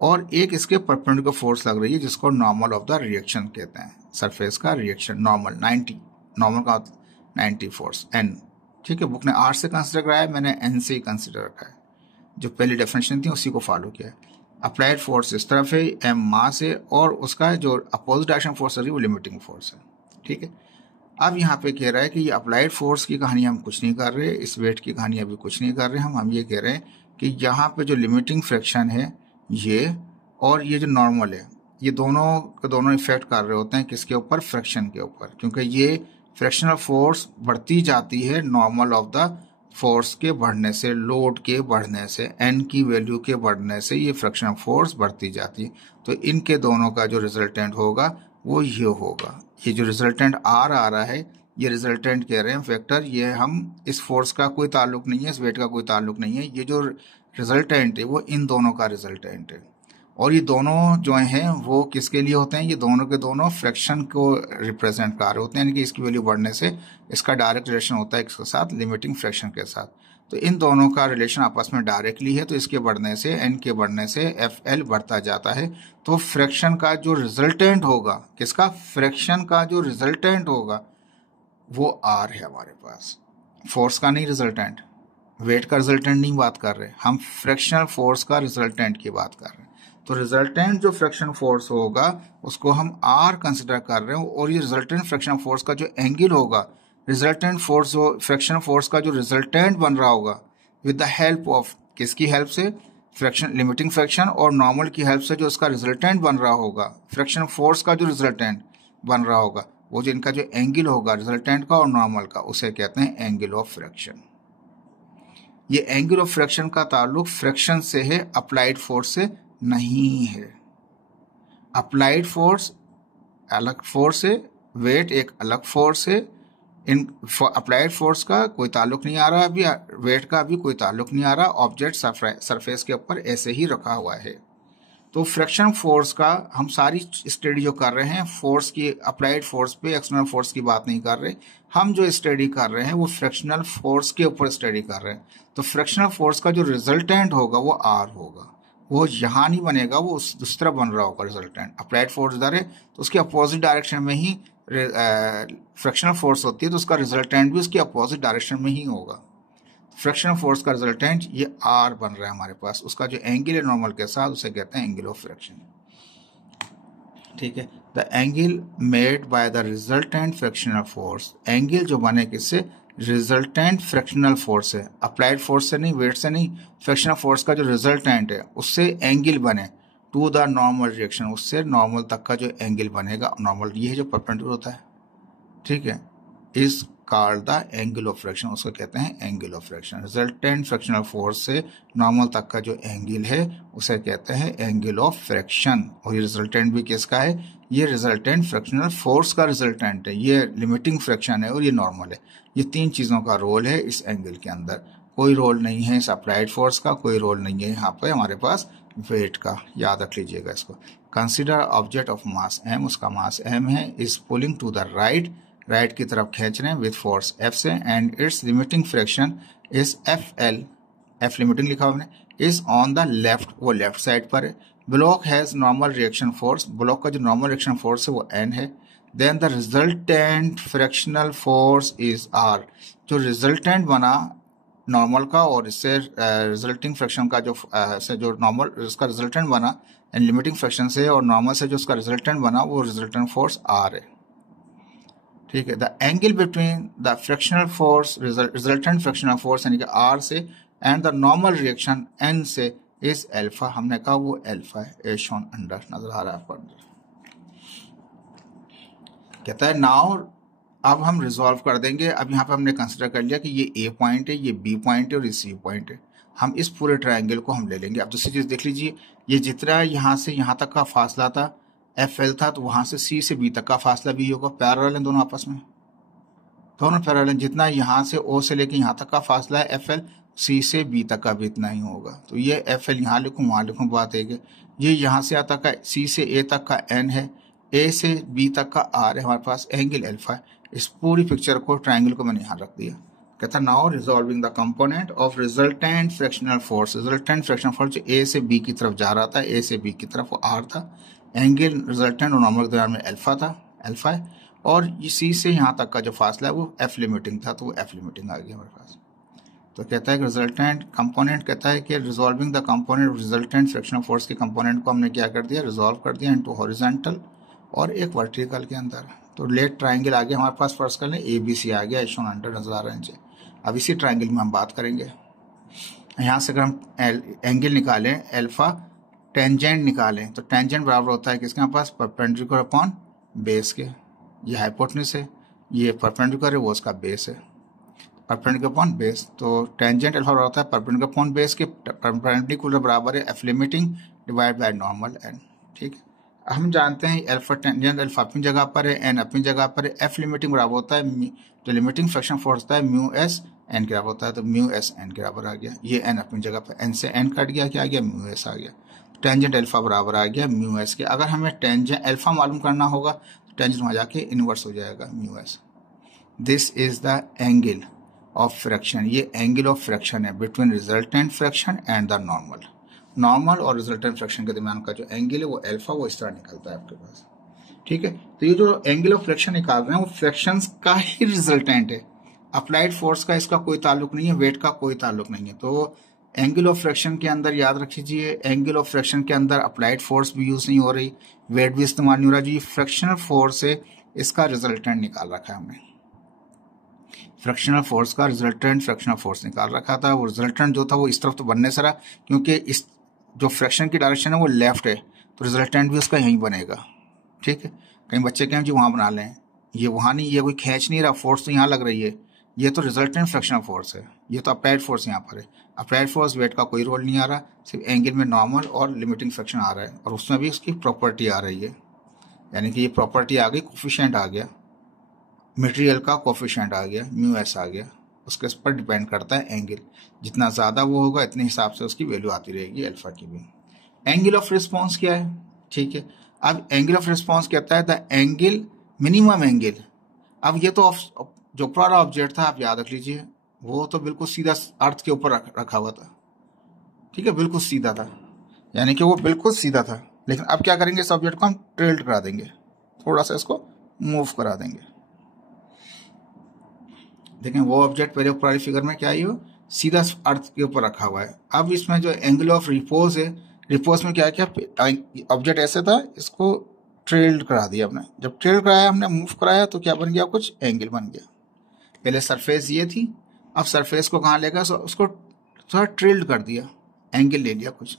और एक इसके परपेंडिकुलर फोर्स लग रही है जिसको नॉर्मल ऑफ द रिएक्शन कहते हैं, सरफेस का रिएक्शन नॉर्मल 90, नॉर्मल का 90 फोर्स n। ठीक है, बुक ने R से कंसिडर कराया है, मैंने n से ही कंसिडर रखा है, जो पहली डेफिनेशन थी उसी को फॉलो किया है। अप्लाइड फोर्स इस तरफ है, m मास है, और उसका जो अपोजिट डायरेक्शन फोर्स है वो लिमिटिंग फोर्स है। ठीक है, अब यहाँ पे कह रहा है कि ये अप्लाइड फोर्स की कहानी हम कुछ नहीं कर रहे, इस वेट की कहानी अभी कुछ नहीं कर रहे हम ये कह रहे हैं कि यहाँ पे जो लिमिटिंग फ्रैक्शन है ये, और ये जो नॉर्मल है, ये दोनों के दोनों इफेक्ट कर रहे होते हैं किसके ऊपर, फ्रैक्शन के ऊपर, क्योंकि ये फ्रैक्शनल फोर्स बढ़ती जाती है नॉर्मल ऑफ द फोर्स के बढ़ने से, लोड के बढ़ने से, n की वैल्यू के बढ़ने से ये फ्रैक्शनल फोर्स बढ़ती जाती है। तो इनके दोनों का जो रिजल्टेंट होगा वो ये होगा। ये जो रिजल्टेंट R आ रहा है, ये रिजल्टेंट कह रहे हैं फैक्टर, ये हम इस फोर्स का कोई ताल्लुक नहीं है, इस वेट का कोई ताल्लुक नहीं है, ये जो रिजल्टेंट है वो इन दोनों का रिजल्टेंट है। और ये दोनों जो हैं वो किसके लिए होते हैं, ये दोनों के दोनों फ्रैक्शन को रिप्रेजेंट कर रहे होते हैं, यानी कि इसकी वैल्यू बढ़ने से इसका डायरेक्ट रिलेशन होता है इसके साथ, लिमिटिंग फ्रैक्शन के साथ। तो इन दोनों का रिलेशन आपस में डायरेक्टली है, तो इसके बढ़ने से, n के बढ़ने से FL बढ़ता जाता है। तो फ्रैक्शन का जो रिजल्टेंट होगा, किसका, फ्रैक्शन का जो रिजल्टेंट होगा वो R है हमारे पास, फोर्स का नहीं रिजल्टेंट, वेट का रिजल्टेंट नहीं बात कर रहे हम, फ्रैक्शनल फोर्स का रिजल्टेंट की बात कर रहे हैं। तो रिजल्टेंट जो फ्रैक्शन फोर्स होगा उसको हम R कंसिडर कर रहे हैं, और ये रिजल्टेंट फ्रैक्शन फोर्स का जो एंगल होगा, रिजल्टेंट फोर्स जो फ्रैक्शन फोर्स का जो रिजल्टेंट बन रहा होगा विद द हेल्प ऑफ, किसकी हेल्प से, फ्रैक्शन, लिमिटिंग फ्रैक्शन और नॉर्मल की हेल्प से जो उसका रिजल्टेंट बन रहा होगा, फ्रैक्शन फोर्स का जो रिजल्टेंट बन रहा होगा, वो जो इनका जो एंगल होगा रिजल्टेंट का और नॉर्मल का, उसे कहते हैं एंगल ऑफ फ्रैक्शन। ये एंगल ऑफ फ्रैक्शन का ताल्लुक फ्रैक्शन से है, अप्लाइड फोर्स से नहीं है। अप्लाइड फोर्स अलग फोर्स है, वेट एक अलग फोर्स है, इन अप्लाइड फोर्स का कोई ताल्लुक नहीं आ रहा अभी, वेट का भी कोई ताल्लुक नहीं आ रहा, ऑब्जेक्ट सरफेस के ऊपर ऐसे ही रखा हुआ है। तो फ्रैक्शन फोर्स का हम सारी स्टडी जो कर रहे हैं, फोर्स की, अप्लाइड फोर्स पे, एक्सटर्नल फोर्स की बात नहीं कर रहे, हम जो स्टडी कर रहे हैं वो फ्रैक्शनल फोर्स के ऊपर स्टडी कर रहे हैं। तो फ्रैक्शनल फोर्स का जो रिजल्टेंट होगा वो R होगा, वो यहाँ नहीं बनेगा, वो उस तरह बन रहा होगा रिजल्टेंट। अप्लाइड फोर्स इधर है तो उसके अपोजिट डायरेक्शन में ही फ्रैक्शनल फोर्स होती है, तो उसका रिजल्टेंट भी उसकी अपोजिट डायरेक्शन में ही होगा। फ्रैक्शनल फोर्स का रिजल्टेंट ये R बन रहा है हमारे पास, उसका जो एंगल है नॉर्मल के साथ उसे कहते हैं एंगल ऑफ फ्रैक्शन। ठीक है, the angle made by the resultant frictional force, angle जो बने किससे, रिजल्टेंट फ्रैक्शनल फोर्स है, अप्लाइड फोर्स से नहीं, वेट से नहीं, फ्रैक्शनल फोर्स का जो रिजल्टेंट है उससे एंगल बने टू द नॉर्मल रिएक्शन, उससे नॉर्मल तक का जो एंगल बनेगा, नॉर्मल ये है जो परपेंडिकुलर होता है, ठीक है, is called the angle of fraction, उसको कहते हैं angle of fraction. Resultant frictional force से नॉर्मल तक का जो एंगल है उसे कहते हैं एंगल ऑफ फ्रैक्शन। और ये रिजल्टेंट भी किसका है, ये रिजल्टेंट फ्रैक्शनल फोर्स का रिजल्टेंट है, ये लिमिटिंग फ्रैक्शन है और ये नॉर्मल है। ये तीन चीज़ों का रोल है इस एंगल के अंदर, कोई रोल नहीं है इस अप्लाइड फोर्स का, कोई रोल नहीं है यहाँ पे हमारे पास वेट का, याद रख लीजिएगा इसको। Consider object of mass m, उसका मास m है, is pulling to the right, right की तरफ खींच रहे हैं विथ फोर्स F से, and its limiting friction is FL, F limiting लिखा हमने, इज ऑन द लेफ्ट, वो लेफ्ट साइड पर है। Block has normal reaction force, block का जो नॉर्मल रिएक्शन फोर्स है वो N है। Then the resultant frictional force is R, जो रिजल्टेंट बना नॉर्मल का और इससे रिजल्टिंग फ्रैक्शन का जो नॉर्मल इसका रिजल्टेंट बना एंड लिमिटिंग फ्रैक्शन से और नॉर्मल से जो उसका रिजल्टेंट बना वो रिजल्टेंट फोर्स R है, ठीक है। The angle between the fractional force, resultant frictional force यानी कि R से and the normal reaction N से इज अल्फा, हमने कहा वो अल्फा है, एज शोन अंडर, नजर आ रहा है आपको। कहता है नाउ अब हम रिजॉल्व कर देंगे। अब यहाँ पे हमने कंसिडर कर लिया कि ये A पॉइंट है, ये B पॉइंट है और ये C पॉइंट है। हम इस पूरे ट्रायंगल को हम ले लेंगे। अब दूसरी चीज देख लीजिए, ये जितना यहाँ से यहाँ तक का फासला था FL था, तो वहां से C से B तक का फासला भी होगा, पैरेलल है दोनों आपस में, दोनों पैरेलल है। जितना यहाँ से O से लेके यहाँ तक का फासला है FL, C से B तक का भी इतना ही होगा। तो ये FL यहाँ लिखूँ वहां लिखूँ बात है। ये यहाँ से आता का C से A तक का N है, A से B तक का R है, हमारे पास एंगल अल्फा है। इस पूरी पिक्चर को, ट्रायंगल को मैंने यहाँ रख दिया। कहता now resolving the component of resultant frictional force, resultant frictional force जो A से B की तरफ जा रहा था, A से B की तरफ वो R था, एंगल रिजल्टेंट और नॉर्मल के दरमियान में अल्फा था, अल्फा है, और ये C से यहाँ तक का जो फासला है वो F लिमिटिंग था, तो वो F लिमिटिंग आ गया हमारे पास। तो कहता है कि रिजल्टेंट कंपोनेंट, कहता है कि resolving the component resultant frictional force के कंपोनेंट को हमने क्या कर दिया, रिजॉल्व कर दिया इनटू हॉरिजॉन्टल और एक वर्टिकल के अंदर। तो लेट ट्रायंगल आ गया हमारे पास, फर्स्ट कर लें ABC आ गया, शोन अंडर नजर आ रहा है नीचे। अब इसी ट्रायंगल में हम बात करेंगे। यहाँ से अगर हम एंगल निकालें अल्फा, टेंजेंट निकालें तो टेंजेंट बराबर होता है किसके पास, परपेंडिकुलर अपॉन बेस के। ये हाइपोटेन्यूज है, ये परपेंडिकुलर है, वो उसका बेस है, परपेंडिकुलर अपॉन बेस। तो टेंजेंट अल्फा बराबर होता है परपेंडिकुलर अपॉन बेस के, परपेंडिकुलर बराबर है F limiting divide by normal N, ठीक है। हम जानते हैं अल्फा टेंजेंट, अल्फा अपनी जगह पर है, N अपनी जगह पर है, F लिमिटिंग बराबर होता है, जो लिमिटिंग फ्रैक्शन फोर्स होता है म्यू एस N के बराबर होता है, तो म्यू एस N के बराबर आ गया। ये N अपनी जगह पर, N से N कट गया, क्या आ गया, म्यू एस आ गया। टेंजेंट अल्फा बराबर आ गया म्यू एस के। अगर हमें टेंजेंट अल्फा मालूम करना होगा तो टेंजेंट वहां जाके इनवर्स हो जाएगा mu S. This is the angle of fraction, ये एंगल ऑफ फ्रैक्शन है between resultant fraction and the normal. Normal और रिजल्टेंट फ्रैक्शन के दरमियान का जो एंगल है वो अल्फा, वो इस तरह निकलता है आपके पास, ठीक है। तो ये जो एंगल ऑफ फ्रैक्शन निकाल रहे हैं वो फ्रैक्शंस का ही रिजल्टेंट है, अप्लाइड फोर्स का इसका कोई ताल्लुक नहीं है, वेट का कोई ताल्लुक नहीं है। तो एंगल ऑफ फ्रैक्शन के अंदर याद रखिए, एंगल ऑफ फ्रैक्शन के अंदर अप्लाइड फोर्स भी यूज नहीं हो रही, वेट भी इस्तेमाल नहीं हो रहा, जो ये फ्रैक्शनल फोर्स है इसका रिजल्टेंट निकाल रखा है हमने। फ्रैक्शनल फोर्स का रिजल्टेंट फ्रैक्शनल फोर्स निकाल रखा था। वो रिजल्टेंट जो था वो इस तरफ तो बनने से रहा, क्योंकि इस जो फ्रैक्शन की डायरेक्शन है वो लेफ्ट है, तो रिजल्टेंट भी उसका यहीं बनेगा, ठीक है। कहीं बच्चे कहें जी वहां बना लें, ये वहां नहीं, ये कोई खींच नहीं रहा, फोर्स तो यहाँ लग रही है, ये तो रिजल्टेंट फ्रैक्शनल फोर्स है, ये तो अप्लाइड फोर्स यहाँ पर है। अप्लाइड फोर्स वेट का कोई रोल नहीं आ रहा, सिर्फ एंगल में नॉर्मल और लिमिटिंग फ्रैक्शन आ रहा है, और उसमें भी उसकी प्रॉपर्टी आ रही है, यानी कि ये प्रॉपर्टी आ गई, कोफिशिएंट आ गया, मटेरियल का कोफिशिएंट आ गया, म्यू एस आ गया, उसके पर डिपेंड करता है एंगल, जितना ज्यादा वो होगा इतने हिसाब से उसकी वैल्यू आती रहेगी अल्फा की भी। एंगल ऑफ रिस्पॉन्स क्या है, ठीक है। अब एंगल ऑफ रिस्पॉन्स कहता है द एंगल मिनिमम एंगल। अब ये तो जो पूरा ऑब्जेक्ट था आप याद रख लीजिए, वो तो बिल्कुल सीधा अर्थ के ऊपर रखा हुआ था, ठीक है, बिल्कुल सीधा था, यानी कि वो बिल्कुल सीधा था। लेकिन अब क्या करेंगे, इस ऑब्जेक्ट को हम टिल्ट करा देंगे, थोड़ा सा इसको मूव करा देंगे। देखें वो ऑब्जेक्ट पहले पुरानी फिगर में क्या है, वो सीधा अर्थ के ऊपर रखा हुआ है। अब इसमें जो एंगल ऑफ रिपोज है, रिपोज में क्या किया, ऑब्जेक्ट ऐसे था, इसको ट्रेल्ड करा दिया हमने। जब ट्रेल्ड कराया हमने, मूव कराया, तो क्या बन गया, कुछ एंगल बन गया। पहले सरफेस ये थी, अब सरफेस को कहाँ लेगा, उसको थोड़ा ट्रेल्ड कर दिया, एंगल ले लिया कुछ।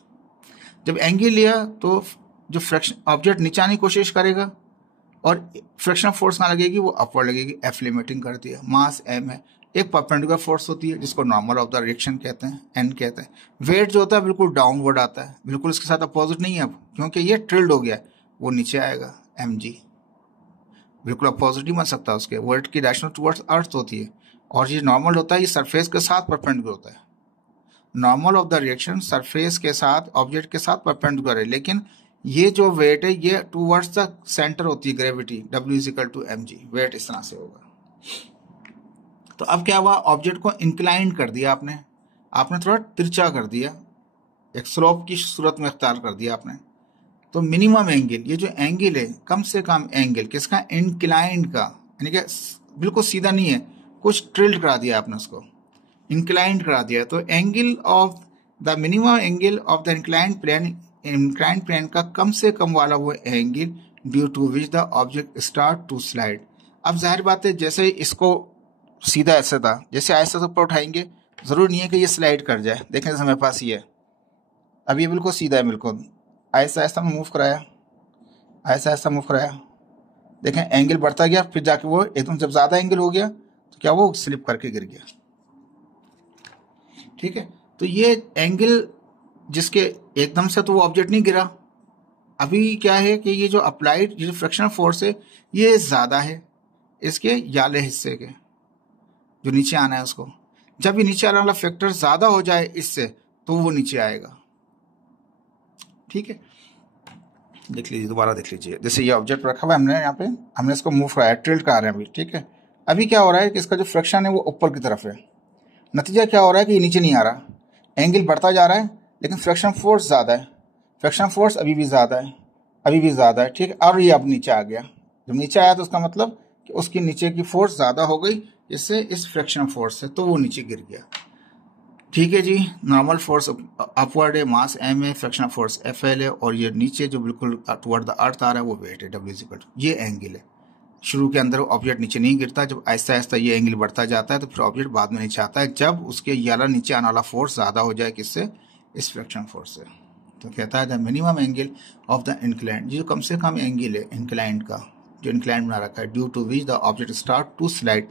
जब एंगल लिया तो जो फ्रैक्शन ऑब्जेक्ट नीचे आने की कोशिश करेगा और फ्रैक्शन फोर्स कहाँ लगेगी, वो अपवर्ड लगेगी, एफ लिमिटिंग कर दिया। मास एम है, एक परपेंडिकुलर फोर्स होती है जिसको नॉर्मल ऑफ द रिएक्शन कहते हैं, एन कहते हैं। वेट जो होता है बिल्कुल डाउनवर्ड आता है, बिल्कुल इसके साथ अपोजिट नहीं है अब, क्योंकि ये ट्रिल्ड हो गया, वो नीचे आएगा, एम जी बिल्कुल अपोजिट ही बन सकता है उसके। वेट की डायरेक्शन टुवर्ड्स अर्थ होती है, और ये नॉर्मल होता है, ये सरफेस के साथ परपेंडिकुलर होता है, normal of the reaction surface के साथ ऑब्जेक्ट के साथ परपेंडिकुलर है, लेकिन ये जो वेट है ये टूवर्ड्स द सेंटर होती है gravity, W is equal to mg, weight इस तरह से होगा। तो अब क्या हुआ, ऑब्जेक्ट को इंक्लाइन कर दिया आपने थोड़ा तिरछा कर दिया, एक स्लोप की सूरत में इख्तियार कर दिया आपने। तो मिनिमम एंगल, ये जो एंगल है कम से कम एंगल किसका, इंक्लाइंड का, यानी कि बिल्कुल सीधा नहीं है, कुछ टिल्ट करा दिया आपने, उसको इंक्लाइंड करा दिया। तो angle of the minimum angle of the inclined plane का कम से कम वाला वो angle due to which the object start to slide. अब जाहिर बात है जैसे इसको सीधा ऐसा था, जैसे ऐसा से ऊपर उठाएंगे जरूरी नहीं है कि ये स्लाइड कर जाए। देखें जैसे मेरे पास ये है, अब ये बिल्कुल सीधा है, बिल्कुल ऐसा ऐसा मूव कराया, ऐसा ऐसा मूव कराया, देखें एंगल बढ़ता गया, फिर जाके वो एकदम जब ज्यादा एंगल हो गया तो क्या वो स्लिप करके गिर गया। ठीक है, तो ये एंगल जिसके एकदम से तो वो ऑब्जेक्ट नहीं गिरा, अभी क्या है कि ये जो अप्लाइड ये जो फ्रिक्शनल फोर्स है ये ज्यादा है इसके याले हिस्से के, जो नीचे आना है उसको। जब ये नीचे आने वाला फैक्टर ज्यादा हो जाए इससे तो वो नीचे आएगा। ठीक है, देख लीजिए, दोबारा देख लीजिए, जैसे ये ऑब्जेक्ट रखा हुआ है हमने यहाँ पे, हमने इसको मूव कराया, टिल्ट कर रहे हैं अभी। ठीक है, अभी क्या हो रहा है कि इसका जो फ्रिक्शन है वो ऊपर की तरफ है, नतीजा क्या हो रहा है कि ये नीचे नहीं आ रहा, एंगल बढ़ता जा रहा है लेकिन फ्रिक्शन फोर्स ज्यादा है, फ्रिक्शन फोर्स अभी भी ज्यादा है, अभी भी ज्यादा है। ठीक है, और ये अब नीचे आ गया, जब नीचे आया तो उसका मतलब कि उसकी नीचे की फोर्स ज्यादा हो गई इससे, इस फ्रिक्शन फोर्स से, तो वो नीचे गिर गया। ठीक है जी, नॉर्मल फोर्स अपवर्ड है, मास m है, फ्रिक्शनल फोर्स FL है, और ये नीचे जो बिल्कुल टुवर्ड द अर्थ आ रहा है वो वेट है W इज इक्वल टू, ये एंगल है। शुरू के अंदर ऑब्जेक्ट नीचे नहीं गिरता, जब आहिस्ता आहिस्ता ये एंगल बढ़ता जाता है तो फिर ऑब्जेक्ट बाद में नीचे आता है, जब उसके याला नीचे आने वाला फोर्स ज्यादा हो जाए, किससे, इस फ्रिक्शन फोर्स से। तो कहता है the minimum angle of the inclined, जो कम से कम एंगल है इंक्लाइंड का, जो इंक्लाइंड बना रखा है, due to which the object start to slide,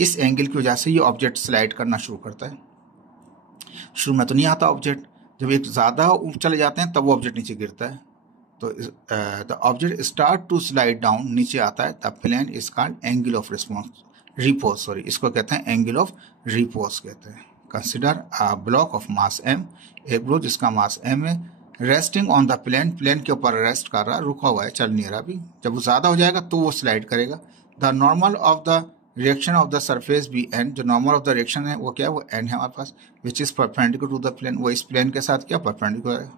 इस एंगल की वजह से ये ऑब्जेक्ट स्लाइड करना शुरू करता है। शुरू में तो नहीं आता ऑब्जेक्ट, जब एक ज्यादा चले जाते हैं तब वो ऑब्जेक्ट नीचे गिरता है। तो the object start to slide down, नीचे आता है, the plane is called angle of repose, sorry इसको कहते हैं एंगल ऑफ रिपोज कहते हैं। Consider a block of mass m, एक ब्लॉक जिसका मास m है, resting on the plane, plane के ऊपर रेस्ट कर रहा, रुका हुआ है, चल नहीं रहा अभी, जब वो ज्यादा हो जाएगा तो वो स्लाइड करेगा। The normal of the reaction of the surface भी n, जो नॉर्मल ऑफ द रिएक्शन है वो क्या है, वो n है हमारे पास, which is perpendicular to the plane, वो इस प्लेन के साथ क्या परपेंडिकुलर है।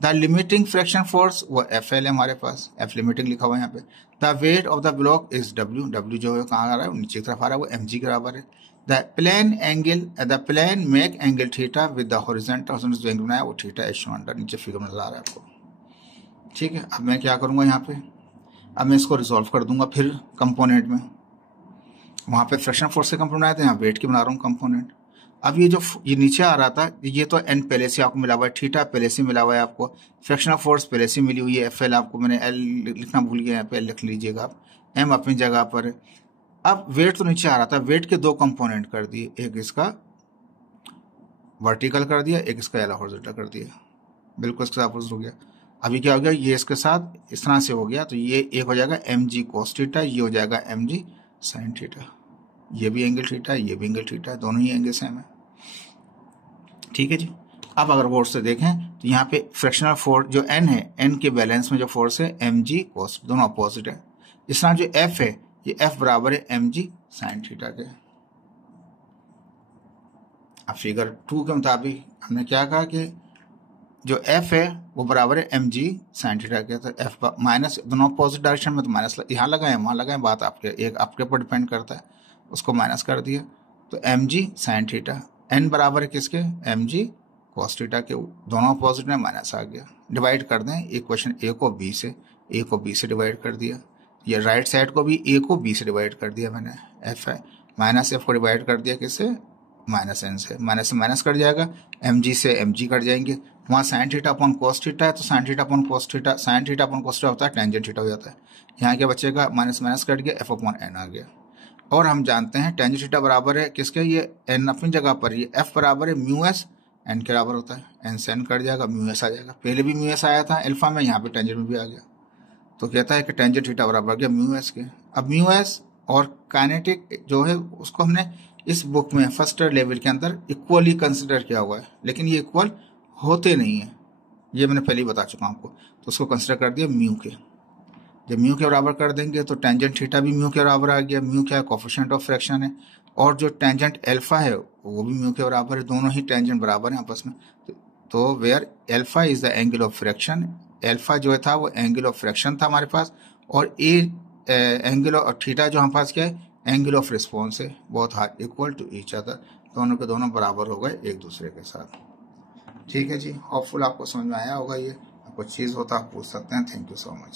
द लिमिटिंग फ्रिक्शन फोर्स वो FL है हमारे पास, F लिमिटिंग लिखा हुआ है यहाँ पे। The weight of the block is W जो है कहाँ आ रहा है, नीचे की तरफ आ रहा है, वो mg के बराबर है। The plane make angle theta with the horizontal, जो एंगल बनाया वो थीटा h1, नीचे फिगर में नजर आ रहा है आपको। ठीक है, अब मैं क्या करूंगा यहाँ पे, अब मैं इसको रिजॉल्व कर दूंगा फिर कंपोनेंट में, वहां पे फ्रिक्शन फोर्स से कंपोनेंट आया था, यहाँ वेट की बना रहा हूँ कंपोनेंट। अब ये जो ये नीचे आ रहा था ये तो n पहले से आपको मिला हुआ है, थीटा पहले से मिला हुआ है आपको, फ्रिक्शनल फोर्स पहले से मिली हुई है, FL आपको मैंने L लिखना भूल गया, यहाँ पे L लिख लीजिएगा आप, m अपनी जगह पर है। अब वेट तो नीचे आ रहा था, वेट के दो कंपोनेंट कर दिए, एक इसका वर्टिकल कर दिया, एक इसका एला हॉरिजॉन्टल कर दिया, बिल्कुल इसके साथ हो गया। अभी क्या हो गया, ये इसके साथ इस तरह से हो गया, तो ये एक हो जाएगा mg cos थीटा, ये हो जाएगा mg sin थीटा, ये भी एंगल थीटा है, ये भी एंगल थीटा है, दोनों ही एंगल सेम है। ठीक है जी, अब अगर फोर्स से देखें तो यहाँ पे फ्रिक्शनल फोर्स जो n है, n के बैलेंस में जो फोर्स है mg cos, दोनों अपोजिट है। इस तरह जो F है, ये F बराबर है mg sin थीटा के। अब फिगर 2 के मुताबिक हमने क्या कहा कि जो F है वो बराबर है mg sin थीटा के, तो F माइनस, दोनों अपोजिट डायरेक्शन में, तो माइनस यहाँ लगाए वहाँ लगाए, बात आपके एक आपके ऊपर डिपेंड करता है, उसको माइनस कर दिया, तो mg sin थीटा, n बराबर है किसके, mg cos थीटा के, दोनों अपोजिट में माइनस आ गया, डिवाइड कर दें इक्वेशन a को b से, a को b से डिवाइड कर दिया, ये राइट साइड को भी a को b से डिवाइड कर दिया मैंने, f है, माइनस f को डिवाइड कर दिया किससे, माइनस n से, माइनस से माइनस कट जाएगा, mg से mg कट जाएंगे, वहाँ sine theta upon cos theta है, तो sine theta upon cos theta, sine theta upon cos theta होता है टेंजेंट थीटा हो जाता है, यहाँ क्या बचेगा, माइनस माइनस कट गया, f अपॉन n आ गया। और हम जानते हैं टेंजेंट थीटा बराबर है किसके, ये n अपनी जगह पर, ये f बराबर है म्यू एस, n के बराबर होता है, n से n कट जाएगा, म्यू एस आ जाएगा, पहले भी म्यू एस आया था अल्फा में, यहाँ पे टेंजेंट में भी आ गया, तो कहता है कि टेंजेंट थीटा बराबर गया म्यू एस के। अब म्यू एस और काइनेटिक जो है उसको हमने इस बुक में फर्स्ट ईयर लेवल के अंदर इक्वली कंसिडर किया हुआ है, लेकिन ये इक्वल होते नहीं है, ये मैंने पहले ही बता चुका हूँ आपको। तो उसको कंसिडर कर दिया म्यू के। जब म्यू के बराबर कर देंगे तो टेंजेंट थीटा भी म्यू के बराबर आ गया। म्यू क्या है? कोफिशिएंट ऑफ फ्रैक्शन है। और जो टेंजेंट एल्फा है वो भी म्यू के बराबर है, दोनों ही टेंजेंट बराबर हैं आपस में। तो where alpha is the angle of friction, alpha जो था वो एंगल ऑफ फ्रैक्शन था हमारे पास, और ए एंगल और थीटा जो हमारे पास क्या है? एंगल ऑफ रिस्पॉन्स है। Both are equal to each other, दोनों के दोनों बराबर हो गए एक दूसरे के साथ। ठीक है जी, होपफुल आपको समझ में आया होगा। ये कुछ चीज़ होता आप पूछ सकते हैं। Thank you so much.